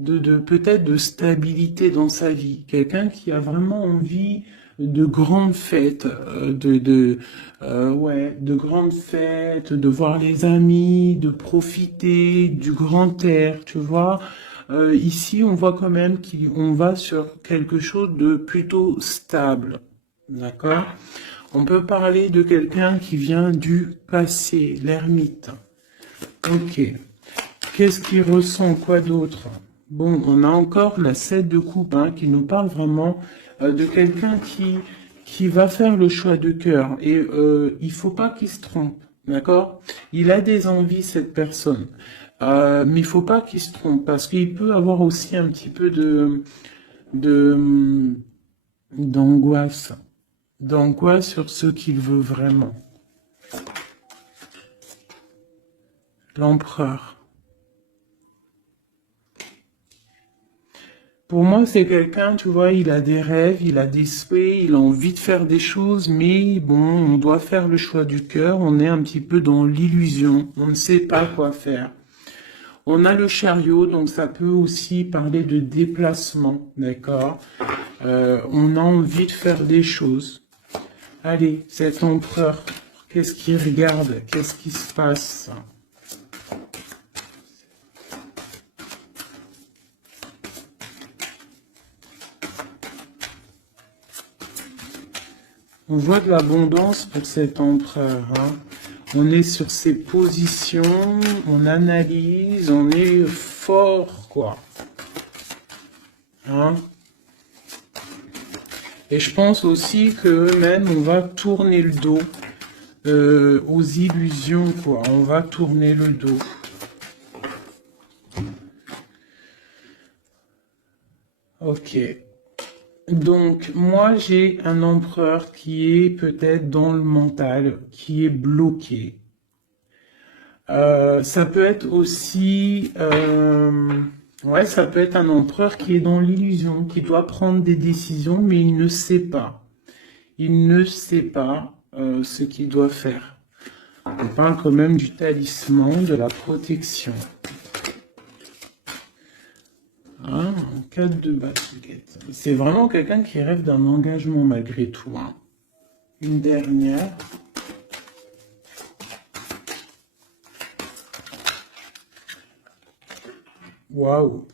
peut-être de stabilité dans sa vie. Quelqu'un qui a vraiment envie de grandes fêtes, ouais, de grandes fêtes, de voir les amis, de profiter du grand air, tu vois. Ici, on voit quand même qu'on va sur quelque chose de plutôt stable, d'accord? On peut parler de quelqu'un qui vient du passé, l'ermite. Ok. Qu'est-ce qu'il ressent? Quoi d'autre? Bon, on a encore la 7 de coupe hein, qui nous parle vraiment de quelqu'un qui va faire le choix de cœur. Et il faut pas qu'il se trompe, d'accord? Il a des envies, cette personne. Mais il faut pas qu'il se trompe parce qu'il peut avoir aussi un petit peu de, d'angoisse. D'angoisse sur ce qu'il veut vraiment. L'empereur. Pour moi, c'est quelqu'un, tu vois, il a des rêves, il a des souhaits, il a envie de faire des choses, mais bon, on doit faire le choix du cœur, on est un petit peu dans l'illusion, on ne sait pas quoi faire. On a le chariot, donc ça peut aussi parler de déplacement, d'accord? On a envie de faire des choses. Allez, cet empereur, qu'est-ce qu'il regarde? Qu'est-ce qui se passe? On voit de l'abondance pour cet empereur. Hein. On est sur ses positions, on analyse, on est fort, quoi. Hein. Et je pense aussi que même on va tourner le dos aux illusions, quoi. On va tourner le dos. Ok. Donc, moi, j'ai un empereur qui est peut-être dans le mental, qui est bloqué. Ça peut être aussi, ouais, ça peut être un empereur qui est dans l'illusion, qui doit prendre des décisions, mais il ne sait pas. Il ne sait pas ce qu'il doit faire. On parle quand même du talisman, de la protection. Hein, 4 de basket. C'est vraiment quelqu'un qui rêve d'un engagement malgré tout. Hein. Une dernière. Waouh.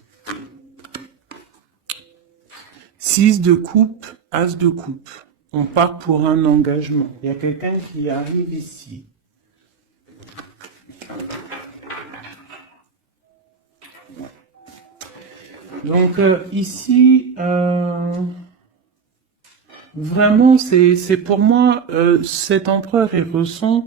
6 de coupe, as de coupe. On part pour un engagement. Il y a quelqu'un qui arrive ici. Donc ici, vraiment, c'est pour moi, cet empereur, il ressent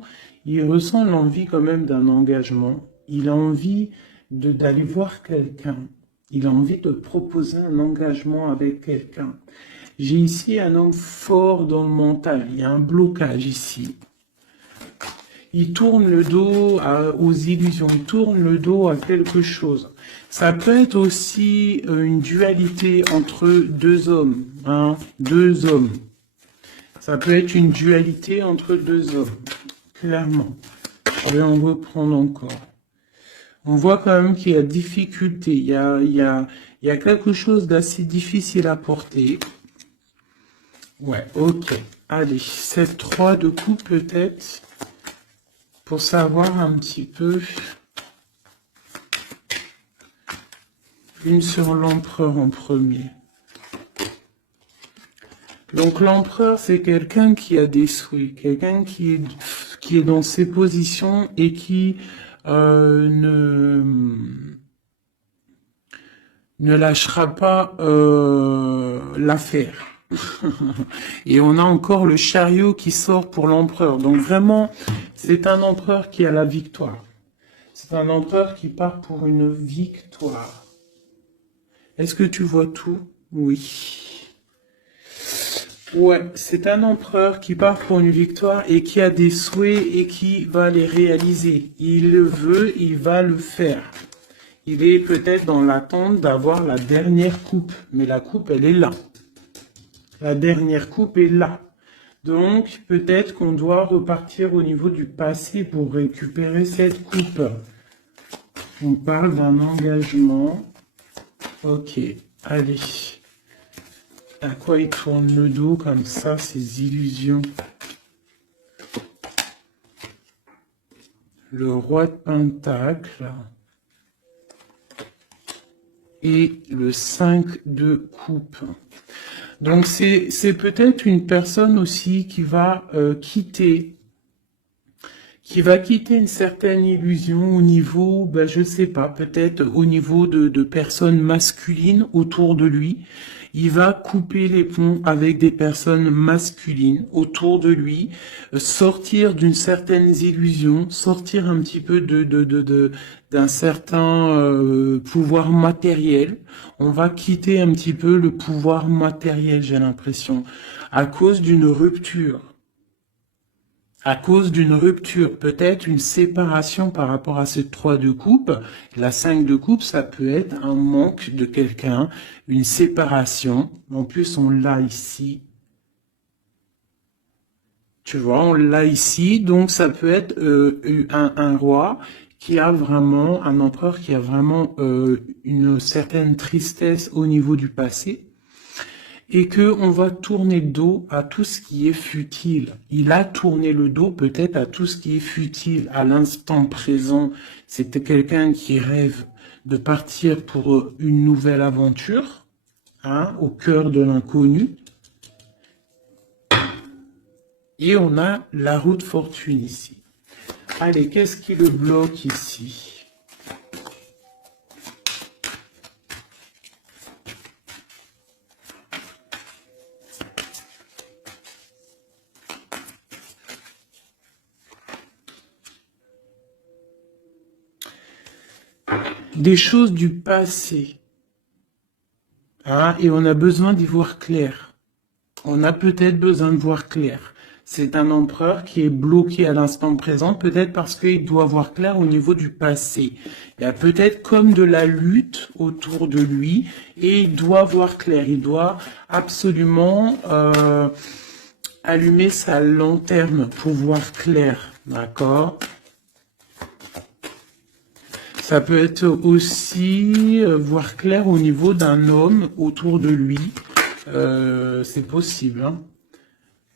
l'envie quand même d'un engagement. Il a envie d'aller voir quelqu'un. Il a envie de proposer un engagement avec quelqu'un. J'ai ici un homme fort dans le mental. Il y a un blocage ici. Il tourne le dos aux illusions, il tourne le dos à quelque chose. Ça peut être aussi une dualité entre deux hommes, hein, deux hommes. Ça peut être une dualité entre deux hommes, clairement. Je vais en reprendre encore. On voit quand même qu'il y a difficulté, il y a quelque chose d'assez difficile à porter. Ouais, ok. Allez, cette 3 de coupe peut-être, pour savoir un petit peu. Une sur l'empereur en premier. Donc l'empereur, c'est quelqu'un qui a des souhaits, quelqu'un qui est dans ses positions et qui ne lâchera pas l'affaire. Et on a encore le chariot qui sort pour l'empereur. Donc vraiment, c'est un empereur qui a la victoire. C'est un empereur qui part pour une victoire. Est-ce que tu vois tout? Oui. Ouais, c'est un empereur qui part pour une victoire et qui a des souhaits et qui va les réaliser. Il le veut, il va le faire. Il est peut-être dans l'attente d'avoir la dernière coupe, mais la coupe, elle est là. La dernière coupe est là. Donc, peut-être qu'on doit repartir au niveau du passé pour récupérer cette coupe. On parle d'un engagement. Ok, allez. À quoi il tourne le dos comme ça, ces illusions? Le roi de Pentacle. Et le 5 de coupe. Donc c'est peut-être une personne aussi qui va quitter une certaine illusion au niveau, ben je sais pas, peut-être au niveau de personnes masculines autour de lui. Il va couper les ponts avec des personnes masculines autour de lui, sortir d'une certaine illusion, sortir un petit peu d'un certain pouvoir matériel. On va quitter un petit peu le pouvoir matériel, j'ai l'impression, à cause d'une rupture. À cause d'une rupture, peut-être une séparation par rapport à cette 3 de coupe. La 5 de coupe, ça peut être un manque de quelqu'un, une séparation. En plus, on l'a ici. Tu vois, on l'a ici. Donc, ça peut être un roi qui a vraiment, un empereur qui a vraiment une certaine tristesse au niveau du passé. Et que on va tourner le dos à tout ce qui est futile. Il a tourné le dos peut-être à tout ce qui est futile à l'instant présent. C'était quelqu'un qui rêve de partir pour une nouvelle aventure, hein, au cœur de l'inconnu. Et on a la roue de fortune ici. Allez, qu'est-ce qui le bloque ici? Des choses du passé. Ah, et on a besoin d'y voir clair. On a peut-être besoin de voir clair. C'est un empereur qui est bloqué à l'instant présent, peut-être parce qu'il doit voir clair au niveau du passé. Il y a peut-être comme de la lutte autour de lui, et il doit voir clair. Il doit absolument allumer sa lanterne pour voir clair. D'accord ? Ça peut être aussi voir clair au niveau d'un homme autour de lui. C'est possible. Hein.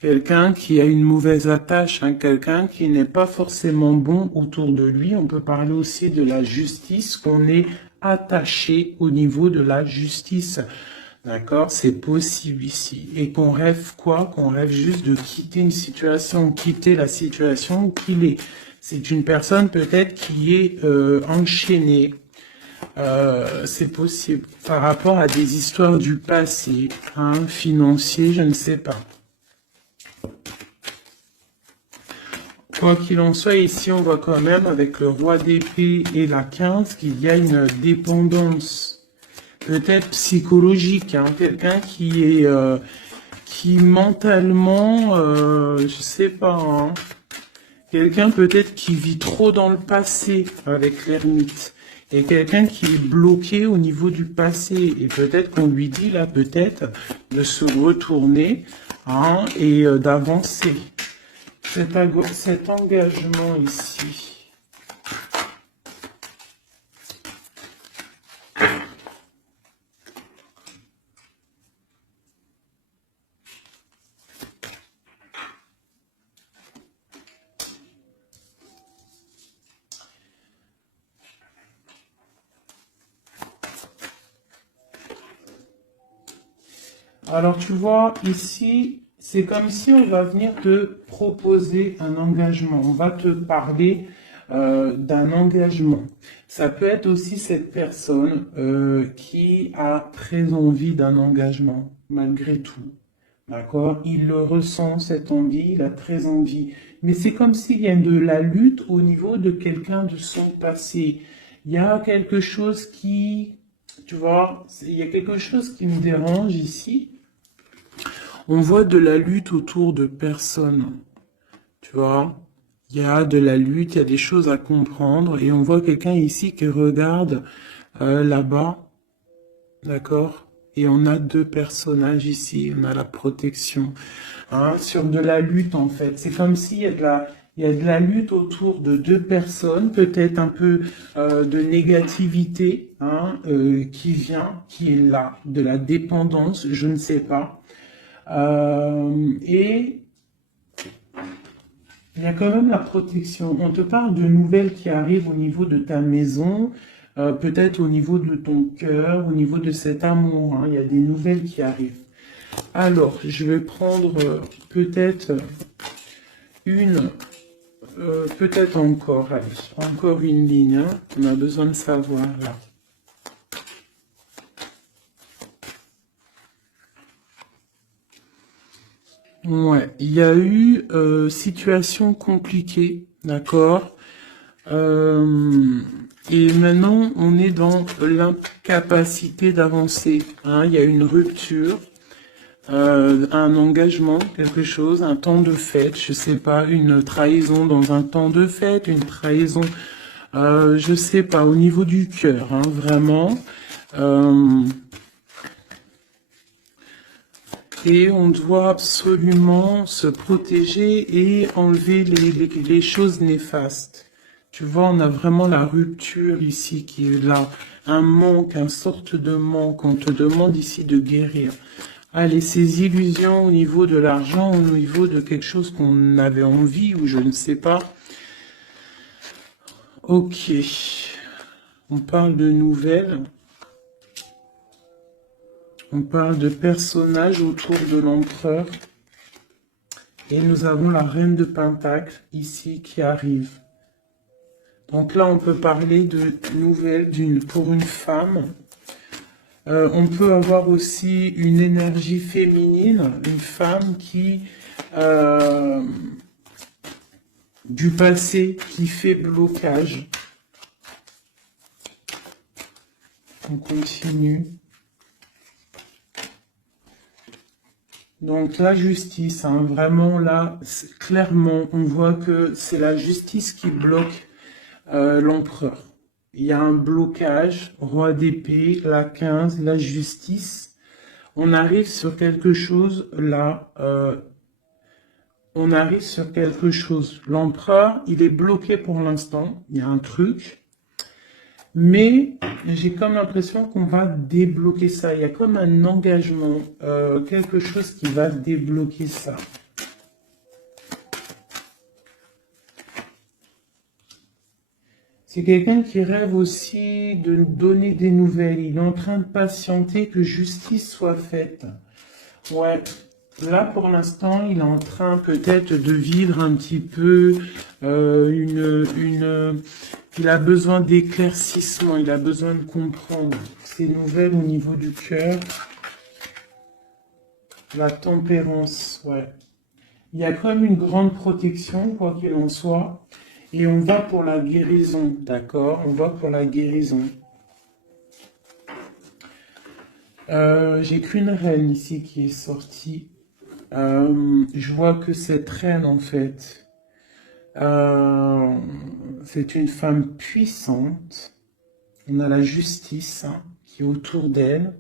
Quelqu'un qui a une mauvaise attache, hein, quelqu'un qui n'est pas forcément bon autour de lui. On peut parler aussi de la justice, qu'on est attaché au niveau de la justice. D'accord? C'est possible ici. Et qu'on rêve quoi? Qu'on rêve juste de quitter une situation, quitter la situation qu'il est. C'est une personne peut-être qui est enchaînée. C'est possible. Par rapport à des histoires du passé, hein, financier, je ne sais pas. Quoi qu'il en soit, ici, on voit quand même, avec le roi d'épée et la 15, qu'il y a une dépendance, peut-être psychologique, hein, quelqu'un qui est, qui mentalement, je sais pas, hein, Quelqu'un peut-être qui vit trop dans le passé avec l'ermite. Et quelqu'un qui est bloqué au niveau du passé. Et peut-être qu'on lui dit là, peut-être, de se retourner hein, et d'avancer. Cet engagement ici. Alors tu vois, ici, c'est comme si on va venir te proposer un engagement. On va te parler d'un engagement. Ça peut être aussi cette personne qui a très envie d'un engagement, malgré tout. D'accord? Il le ressent, cette envie, il a très envie. Mais c'est comme s'il y a de la lutte au niveau de quelqu'un de son passé. Il y a quelque chose qui, tu vois, il y a quelque chose qui me dérange ici. On voit de la lutte autour de personnes, tu vois. Il y a de la lutte, il y a des choses à comprendre et on voit quelqu'un ici qui regarde là-bas, d'accord? Et on a deux personnages ici, on a la protection, hein, sur de la lutte en fait. C'est comme s'il y a il y a de la lutte autour de deux personnes, peut-être un peu de négativité hein, qui vient, qui est là, de la dépendance, je ne sais pas. Et il y a quand même la protection. On te parle de nouvelles qui arrivent au niveau de ta maison, peut-être au niveau de ton cœur, au niveau de cet amour. Hein. Il y a des nouvelles qui arrivent. Alors, je vais prendre peut-être une, peut-être encore, allez, encore une ligne. Hein. On a besoin de savoir là. Ouais, il y a eu situation compliquée, d'accord. Et maintenant, on est dans l'incapacité d'avancer. Hein. Il y a une rupture, un engagement, quelque chose, un temps de fête, je sais pas, une trahison dans un temps de fête, une trahison, je sais pas, au niveau du cœur, hein, vraiment. Euh, Et on doit absolument se protéger et enlever les choses néfastes. Tu vois, on a vraiment la rupture ici qui est là. Un manque, une sorte de manque. On te demande ici de guérir. Allez, ces illusions au niveau de l'argent, au niveau de quelque chose qu'on avait envie ou je ne sais pas. Ok. On parle de nouvelles. On parle de personnages autour de l'empereur. Et nous avons la reine de Pentacle ici qui arrive. Donc là, on peut parler de nouvelles pour une femme. On peut avoir aussi une énergie féminine, une femme qui du passé qui fait blocage. On continue. Donc la justice, hein, vraiment là, clairement, on voit que c'est la justice qui bloque l'empereur. Il y a un blocage, roi d'épée, la 15, la justice. On arrive sur quelque chose là, on arrive sur quelque chose. L'empereur, il est bloqué pour l'instant, il y a un truc. Mais j'ai comme l'impression qu'on va débloquer ça. Il y a comme un engagement, quelque chose qui va débloquer ça. C'est quelqu'un qui rêve aussi de donner des nouvelles. Il est en train de patienter que justice soit faite. Ouais. Là, pour l'instant, il est en train peut-être de vivre un petit peu il a besoin d'éclaircissement, il a besoin de comprendre ces nouvelles au niveau du cœur. La tempérance, ouais. Il y a comme une grande protection, quoi qu'il en soit. Et on va pour la guérison, d'accord? On va pour la guérison. J'ai qu'une reine ici qui est sortie. Je vois que cette reine, en fait, C'est une femme puissante. On a la justice hein, qui est autour d'elle.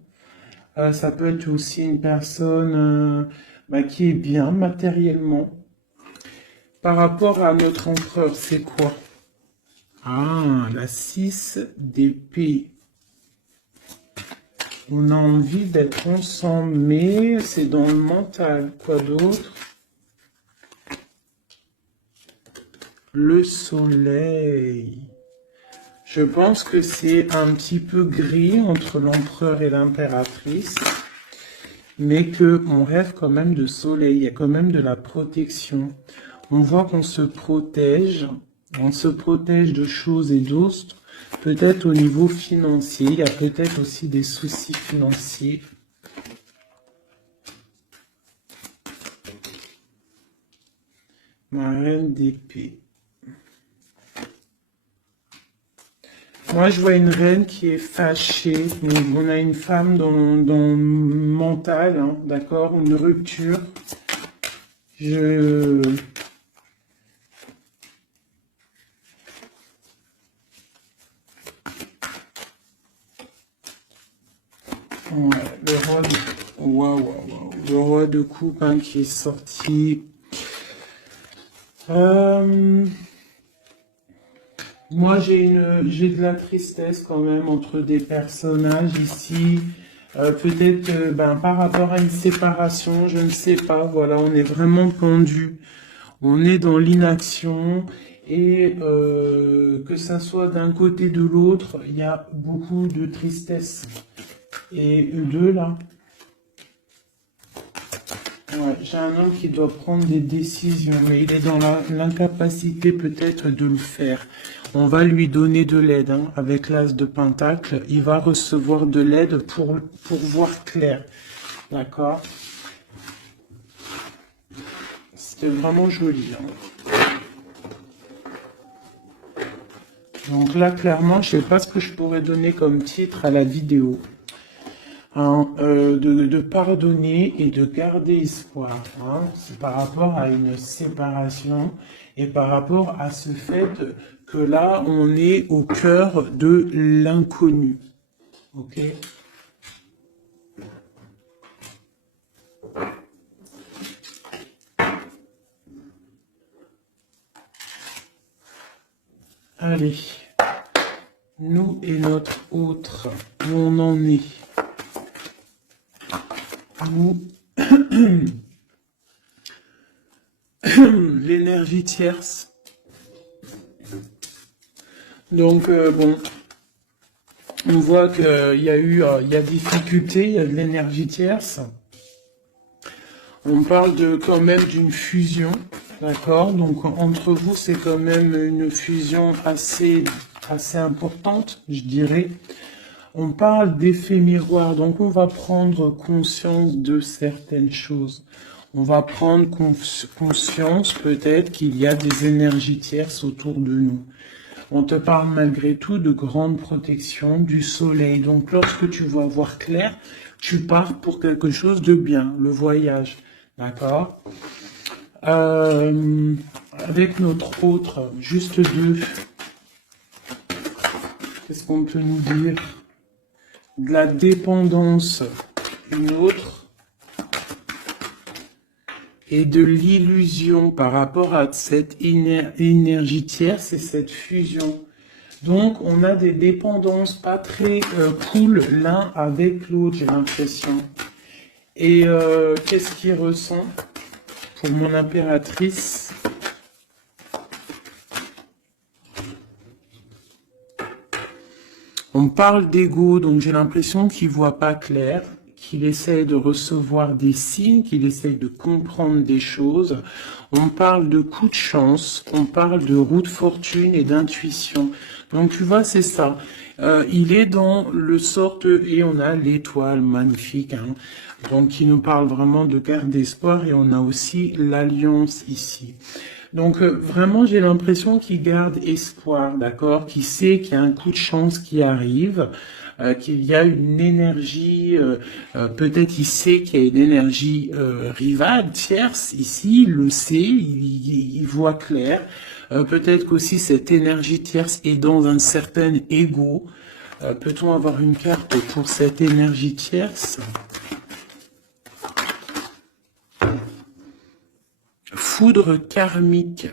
Ça peut être aussi une personne qui est bien matériellement. Par rapport à notre empereur, c'est quoi? Ah, la 6 d'épée. On a envie d'être ensemble, mais c'est dans le mental. Quoi d'autre? Le soleil. Je pense que c'est un petit peu gris entre l'empereur et l'impératrice, mais qu'on rêve quand même de soleil, il y a quand même de la protection. On voit qu'on se protège, on se protège de choses et d'autres, peut-être au niveau financier, il y a peut-être aussi des soucis financiers. Ma reine d'épée. Moi, je vois une reine qui est fâchée. On a une femme dans le mental, hein, d'accord, une rupture. Ouais, le roi de... Le roi de coupe hein, qui est sorti. Moi, j'ai de la tristesse quand même entre des personnages ici. Peut-être par rapport à une séparation, je ne sais pas. Voilà, on est vraiment pendu. On est dans l'inaction. Et que ça soit d'un côté de l'autre, il y a beaucoup de tristesse. Et deux là. Ouais, j'ai un homme qui doit prendre des décisions, mais il est dans l'incapacité peut-être de le faire. On va lui donner de l'aide, hein, avec l'as de Pentacle. Il va recevoir de l'aide pour voir clair. D'accord? C'était vraiment joli. Hein. Donc là, clairement, je ne sais pas ce que je pourrais donner comme titre à la vidéo. Hein, de pardonner et de garder espoir. Hein. C'est par rapport à une séparation et par rapport à ce fait que là, on est au cœur de l'inconnu. Ok? Allez. Nous et notre autre, où on en est. Nous, l'énergie tierce. Donc, bon, on voit qu'il y a difficulté, il y a de l'énergie tierce. On parle quand même d'une fusion, d'accord? Donc, entre vous, c'est quand même une fusion assez importante, je dirais. On parle d'effet miroir, donc on va prendre conscience de certaines choses. On va prendre conscience peut-être qu'il y a des énergies tierces autour de nous. On te parle malgré tout de grande protection du soleil. Donc lorsque tu vas voir clair, tu pars pour quelque chose de bien, le voyage. D'accord? Avec notre autre, juste deux. Qu'est-ce qu'on peut nous dire? De la dépendance, une autre. Et de l'illusion par rapport à cette énergie tierce et cette fusion. Donc, on a des dépendances pas très cool l'un avec l'autre, j'ai l'impression. Et qu'est-ce qu'il ressent pour mon impératrice? On parle d'ego, donc j'ai l'impression qu'il voit pas clair, qu'il essaye de recevoir des signes, qu'il essaye de comprendre des choses. On parle de coup de chance, on parle de roue de fortune et d'intuition. Donc tu vois, c'est ça. Il est dans le sorte, et on a l'étoile magnifique, hein, donc qui nous parle vraiment de garde d'espoir, et on a aussi l'alliance ici. Donc vraiment, j'ai l'impression qu'il garde espoir, d'accord, qu'il sait qu'il y a un coup de chance qui arrive, qu'il y a une énergie, peut-être il sait qu'il y a une énergie rivale, tierce, ici, il le sait, il voit clair. Peut-être qu'aussi cette énergie tierce est dans un certain ego. Peut-on avoir une carte pour cette énergie tierce? Foudre karmique.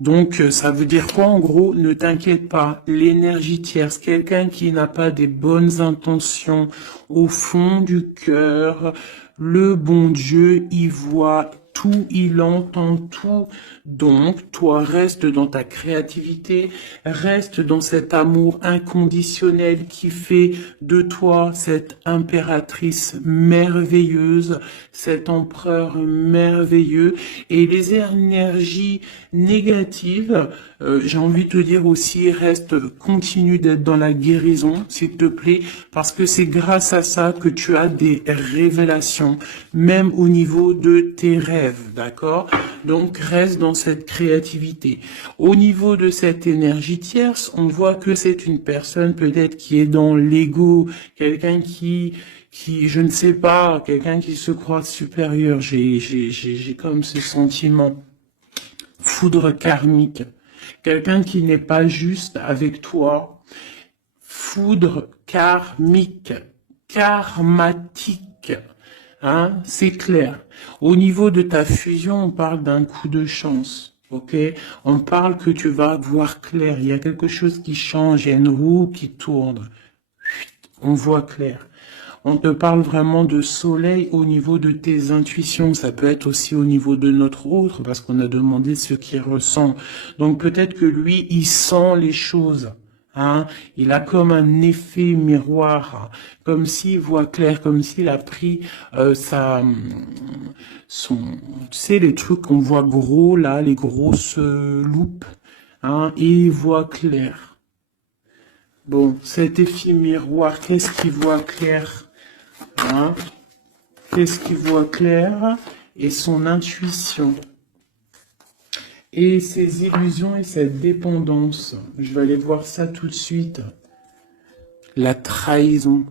Donc, ça veut dire quoi en gros? Ne t'inquiète pas, l'énergie tierce, quelqu'un qui n'a pas des bonnes intentions au fond du cœur, le bon Dieu, il voit tout, il entend tout. Donc, toi, reste dans ta créativité, reste dans cet amour inconditionnel qui fait de toi cette impératrice merveilleuse, cet empereur merveilleux. Et les énergies négatives, j'ai envie de te dire aussi, continue d'être dans la guérison, s'il te plaît, parce que c'est grâce à ça que tu as des révélations, même au niveau de tes rêves, d'accord? Donc, reste dans cette créativité. Au niveau de cette énergie tierce, on voit que c'est une personne peut-être qui est dans l'ego, quelqu'un qui, je ne sais pas, quelqu'un qui se croit supérieur. J'ai comme ce sentiment. Foudre karmique. Quelqu'un qui n'est pas juste avec toi. Foudre karmique. Karmatique. Hein, c'est clair. Au niveau de ta fusion, on parle d'un coup de chance. Ok? On parle que tu vas voir clair. Il y a quelque chose qui change. Il y a une roue qui tourne. On voit clair. On te parle vraiment de soleil au niveau de tes intuitions. Ça peut être aussi au niveau de notre autre, parce qu'on a demandé ce qu'il ressent. Donc peut-être que lui, il sent les choses. Hein, il a comme un effet miroir, comme s'il voit clair, comme s'il a pris tu sais, les trucs qu'on voit gros là, les grosses loupes, hein, et il voit clair. Bon, cet effet miroir, qu'est-ce qu'il voit clair? Hein? Qu'est-ce qu'il voit clair? Et son intuition. Et ses illusions et cette dépendance. Je vais aller voir ça tout de suite. La trahison.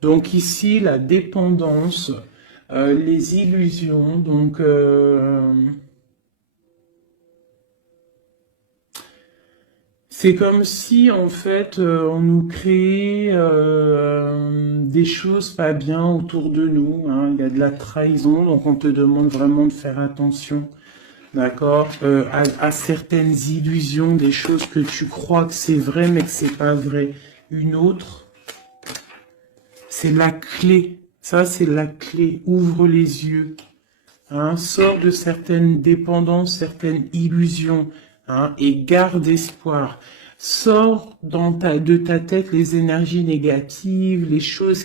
Donc ici, la dépendance, les illusions, donc... c'est comme si, en fait, on nous créait des choses pas bien autour de nous. Hein. Il y a de la trahison, donc on te demande vraiment de faire attention. D'accord, à certaines illusions, des choses que tu crois que c'est vrai, mais que c'est pas vrai. Une autre, c'est la clé. Ça, c'est la clé. Ouvre les yeux. Hein, sors de certaines dépendances, certaines illusions. Hein, et garde espoir. Sors de ta tête les énergies négatives, les choses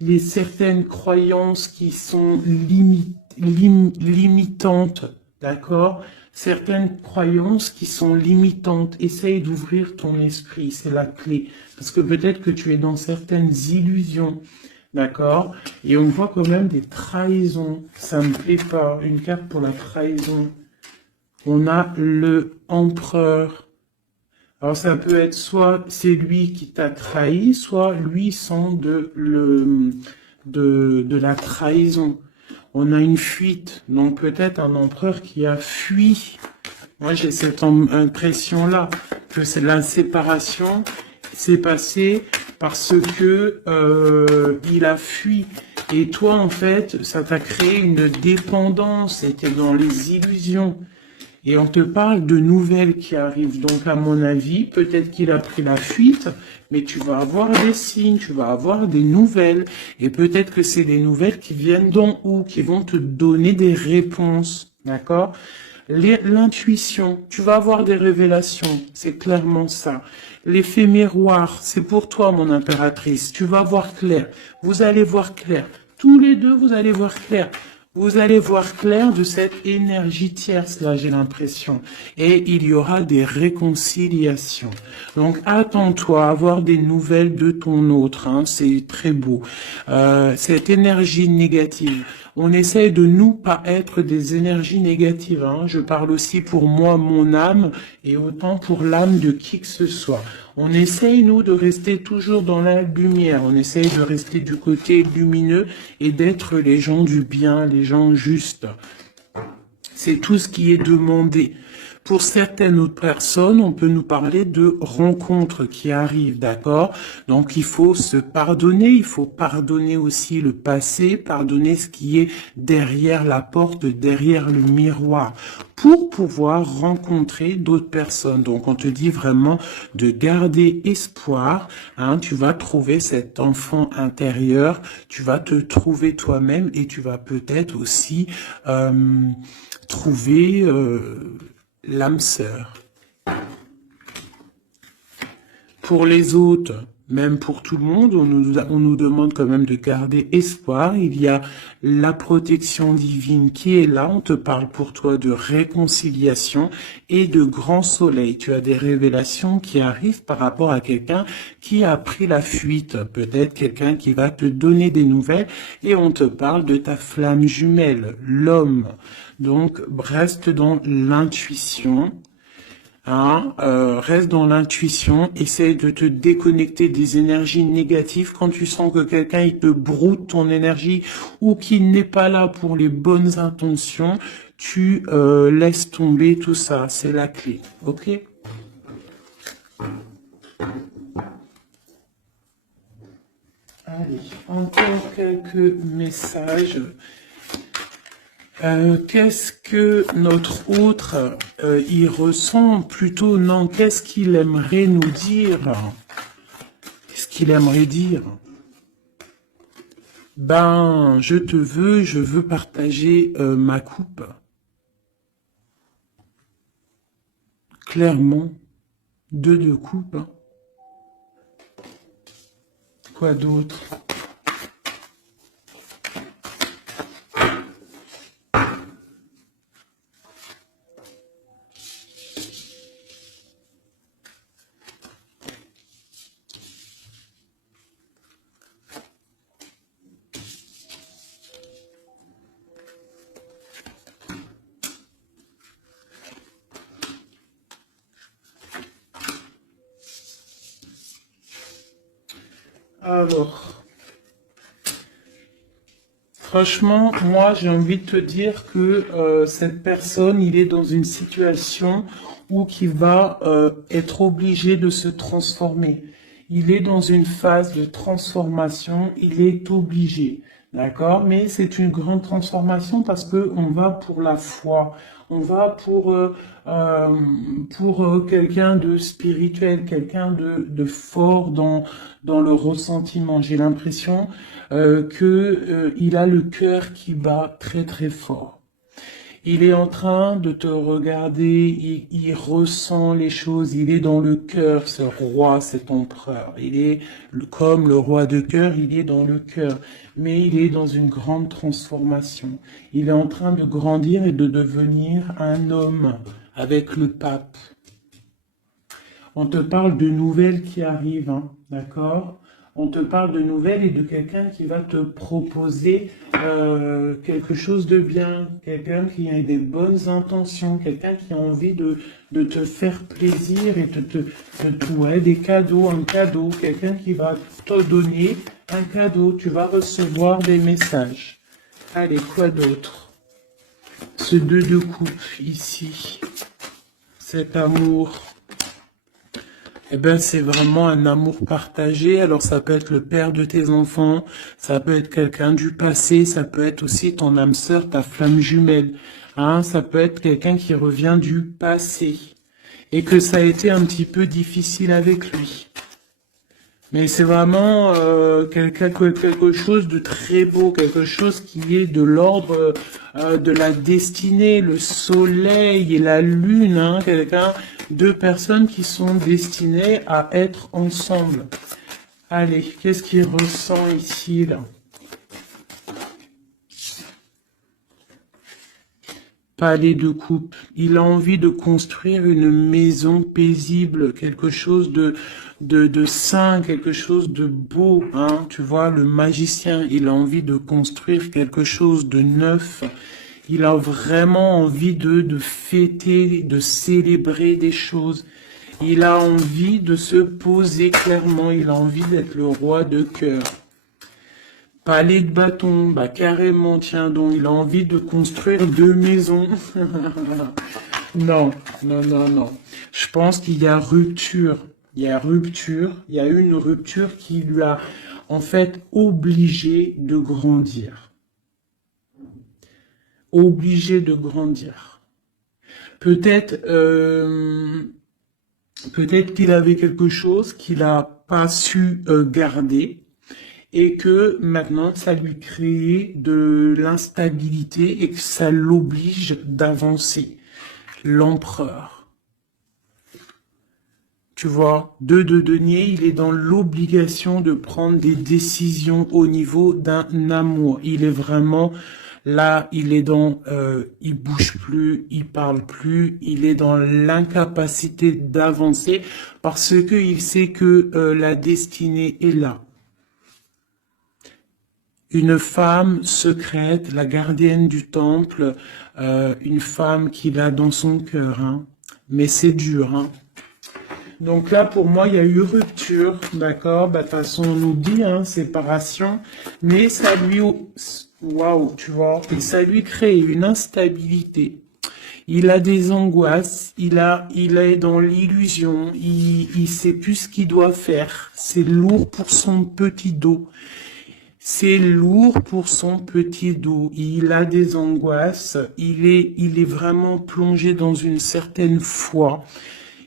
les certaines croyances qui sont limitantes, d'accord? Certaines croyances qui sont limitantes. Essaye d'ouvrir ton esprit, c'est la clé. Parce que peut-être que tu es dans certaines illusions, d'accord? Et on voit quand même des trahisons. Ça me plaît pas. Une carte pour la trahison. On a le empereur. Alors ça peut être soit c'est lui qui t'a trahi, soit lui sent de la trahison. On a une fuite, donc peut-être un empereur qui a fui. Moi j'ai cette impression-là, que c'est la séparation s'est passée parce que il a fui. Et toi en fait, ça t'a créé une dépendance, c'était dans les illusions. Et on te parle de nouvelles qui arrivent. Donc, à mon avis, peut-être qu'il a pris la fuite, mais tu vas avoir des signes, tu vas avoir des nouvelles. Et peut-être que c'est des nouvelles qui viennent d'en haut, qui vont te donner des réponses. D'accord? L'intuition, tu vas avoir des révélations. C'est clairement ça. L'effet miroir, c'est pour toi, mon impératrice. Tu vas voir clair. Vous allez voir clair. Tous les deux, vous allez voir clair. Vous allez voir clair de cette énergie tierce, là, j'ai l'impression. Et il y aura des réconciliations. Donc, attends-toi à avoir des nouvelles de ton autre. Hein, c'est très beau. Cette énergie négative. On essaye de nous pas être des énergies négatives. Hein. Je parle aussi pour moi, mon âme, et autant pour l'âme de qui que ce soit. On essaye, nous, de rester toujours dans la lumière. On essaye de rester du côté lumineux et d'être les gens du bien, les gens justes. C'est tout ce qui est demandé. Pour certaines autres personnes, on peut nous parler de rencontres qui arrivent, d'accord? Donc, il faut se pardonner, il faut pardonner aussi le passé, pardonner ce qui est derrière la porte, derrière le miroir, pour pouvoir rencontrer d'autres personnes. Donc, on te dit vraiment de garder espoir, hein, tu vas trouver cet enfant intérieur, tu vas te trouver toi-même et tu vas peut-être aussi trouver l'âme sœur. Pour les autres, même pour tout le monde, on nous demande quand même de garder espoir. Il y a la protection divine qui est là. On te parle pour toi de réconciliation et de grand soleil. Tu as des révélations qui arrivent par rapport à quelqu'un qui a pris la fuite. Peut-être quelqu'un qui va te donner des nouvelles et on te parle de ta flamme jumelle, l'homme. Donc, reste dans l'intuition. Hein, reste dans l'intuition, essaye de te déconnecter des énergies négatives quand tu sens que quelqu'un il te broute ton énergie ou qu'il n'est pas là pour les bonnes intentions, tu laisses tomber tout ça, c'est la clé, ok? Allez, encore quelques messages. Qu'est-ce que notre autre y ressent? Plutôt non, qu'est-ce qu'il aimerait nous dire? Qu'est-ce qu'il aimerait dire? Ben, je veux partager ma coupe. Clairement, deux coupes. Hein. Quoi d'autre? Alors, franchement, moi, j'ai envie de te dire que cette personne, il est dans une situation où il va être obligé de se transformer. Il est dans une phase de transformation, il est obligé, d'accord? Mais c'est une grande transformation parce que on va pour la foi, on va pour quelqu'un de spirituel, quelqu'un de fort dans le ressentiment. J'ai l'impression que il a le cœur qui bat très très fort. Il est en train de te regarder, il ressent les choses, il est dans le cœur, ce roi, cet empereur. Il est comme le roi de cœur, il est dans le cœur, mais il est dans une grande transformation. Il est en train de grandir et de devenir un homme avec le pape. On te parle de nouvelles qui arrivent, hein, d'accord? On te parle de nouvelles et de quelqu'un qui va te proposer quelque chose de bien, quelqu'un qui a des bonnes intentions, quelqu'un qui a envie de te faire plaisir et ouais, des cadeaux, un cadeau, quelqu'un qui va te donner un cadeau, tu vas recevoir des messages. Allez, quoi d'autre? Ce deux de coupe ici, cet amour. Eh ben, c'est vraiment un amour partagé. Alors, ça peut être le père de tes enfants, ça peut être quelqu'un du passé, ça peut être aussi ton âme sœur, ta flamme jumelle. Hein, ça peut être quelqu'un qui revient du passé et que ça a été un petit peu difficile avec lui. Mais c'est vraiment quelque chose de très beau, quelque chose qui est de l'ordre de la destinée, le soleil et la lune, hein, deux personnes qui sont destinées à être ensemble. Allez, qu'est-ce qu'il ressent ici, là? Palais de coupe. Il a envie de construire une maison paisible, quelque chose de sain, quelque chose de beau, hein. Tu vois, le magicien, il a envie de construire quelque chose de neuf. Il a vraiment envie de fêter, de célébrer des choses. Il a envie de se poser clairement. Il a envie d'être le roi de cœur. Palais de bâton, bah carrément, tiens donc, il a envie de construire 2 maisons. Non, non, non, non. Je pense qu'il y a rupture. Il y a rupture. Il y a une rupture qui lui a en fait obligé de grandir. Obligé de grandir. Peut-être, peut-être qu'il avait quelque chose qu'il n'a pas su garder et que maintenant ça lui crée de l'instabilité et que ça l'oblige d'avancer. L'empereur. Tu vois, 2 de denier, il est dans l'obligation de prendre des décisions au niveau d'un amour. Il est vraiment là, il est dans, il bouge plus, il parle plus, il est dans l'incapacité d'avancer parce que il sait que la destinée est là. Une femme secrète, la gardienne du temple, une femme qu'il a dans son cœur, hein. Mais c'est dur, hein. Donc là, pour moi, il y a eu rupture, d'accord? Bah, de toute façon, on nous dit, hein, séparation, mais ça lui, waouh, tu vois, et ça lui crée une instabilité. Il a des angoisses, il est dans l'illusion, il sait plus ce qu'il doit faire. C'est lourd pour son petit dos. C'est lourd pour son petit dos. Il a des angoisses. Il est vraiment plongé dans une certaine foi.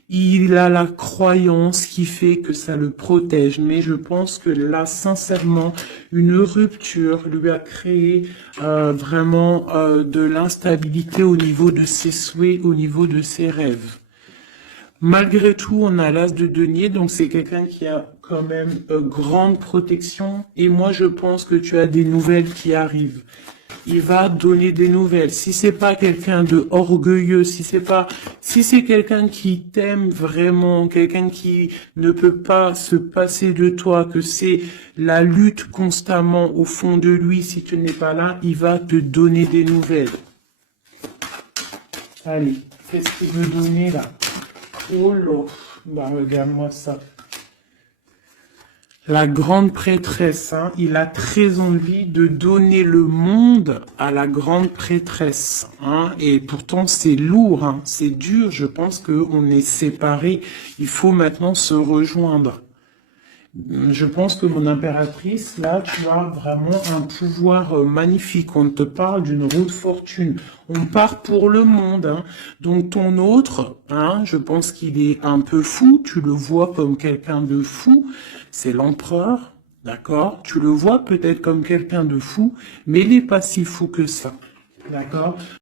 Il a la croyance qui fait que ça le protège. Mais je pense que là, sincèrement, une rupture lui a créé vraiment de l'instabilité au niveau de ses souhaits, au niveau de ses rêves. Malgré tout, on a l'as de denier, donc c'est quelqu'un qui a quand même grande protection. Et moi, je pense que tu as des nouvelles qui arrivent. Il va donner des nouvelles. Si c'est pas quelqu'un de orgueilleux, si c'est quelqu'un qui t'aime vraiment, quelqu'un qui ne peut pas se passer de toi, que c'est la lutte constamment au fond de lui, si tu n'es pas là, il va te donner des nouvelles. Allez, qu'est-ce qu'il veut donner là? Oh là, bah regarde-moi ça. La grande prêtresse, hein, il a très envie de donner le monde à la grande prêtresse, hein, et pourtant c'est lourd, hein, c'est dur, je pense qu'on est séparés, il faut maintenant se rejoindre. Je pense que mon impératrice, là, tu as vraiment un pouvoir magnifique. On te parle d'une roue de fortune. On part pour le monde, hein. Donc ton autre, hein, je pense qu'il est un peu fou. Tu le vois comme quelqu'un de fou. C'est l'empereur, d'accord? Tu le vois peut-être comme quelqu'un de fou, mais il n'est pas si fou que ça, d'accord?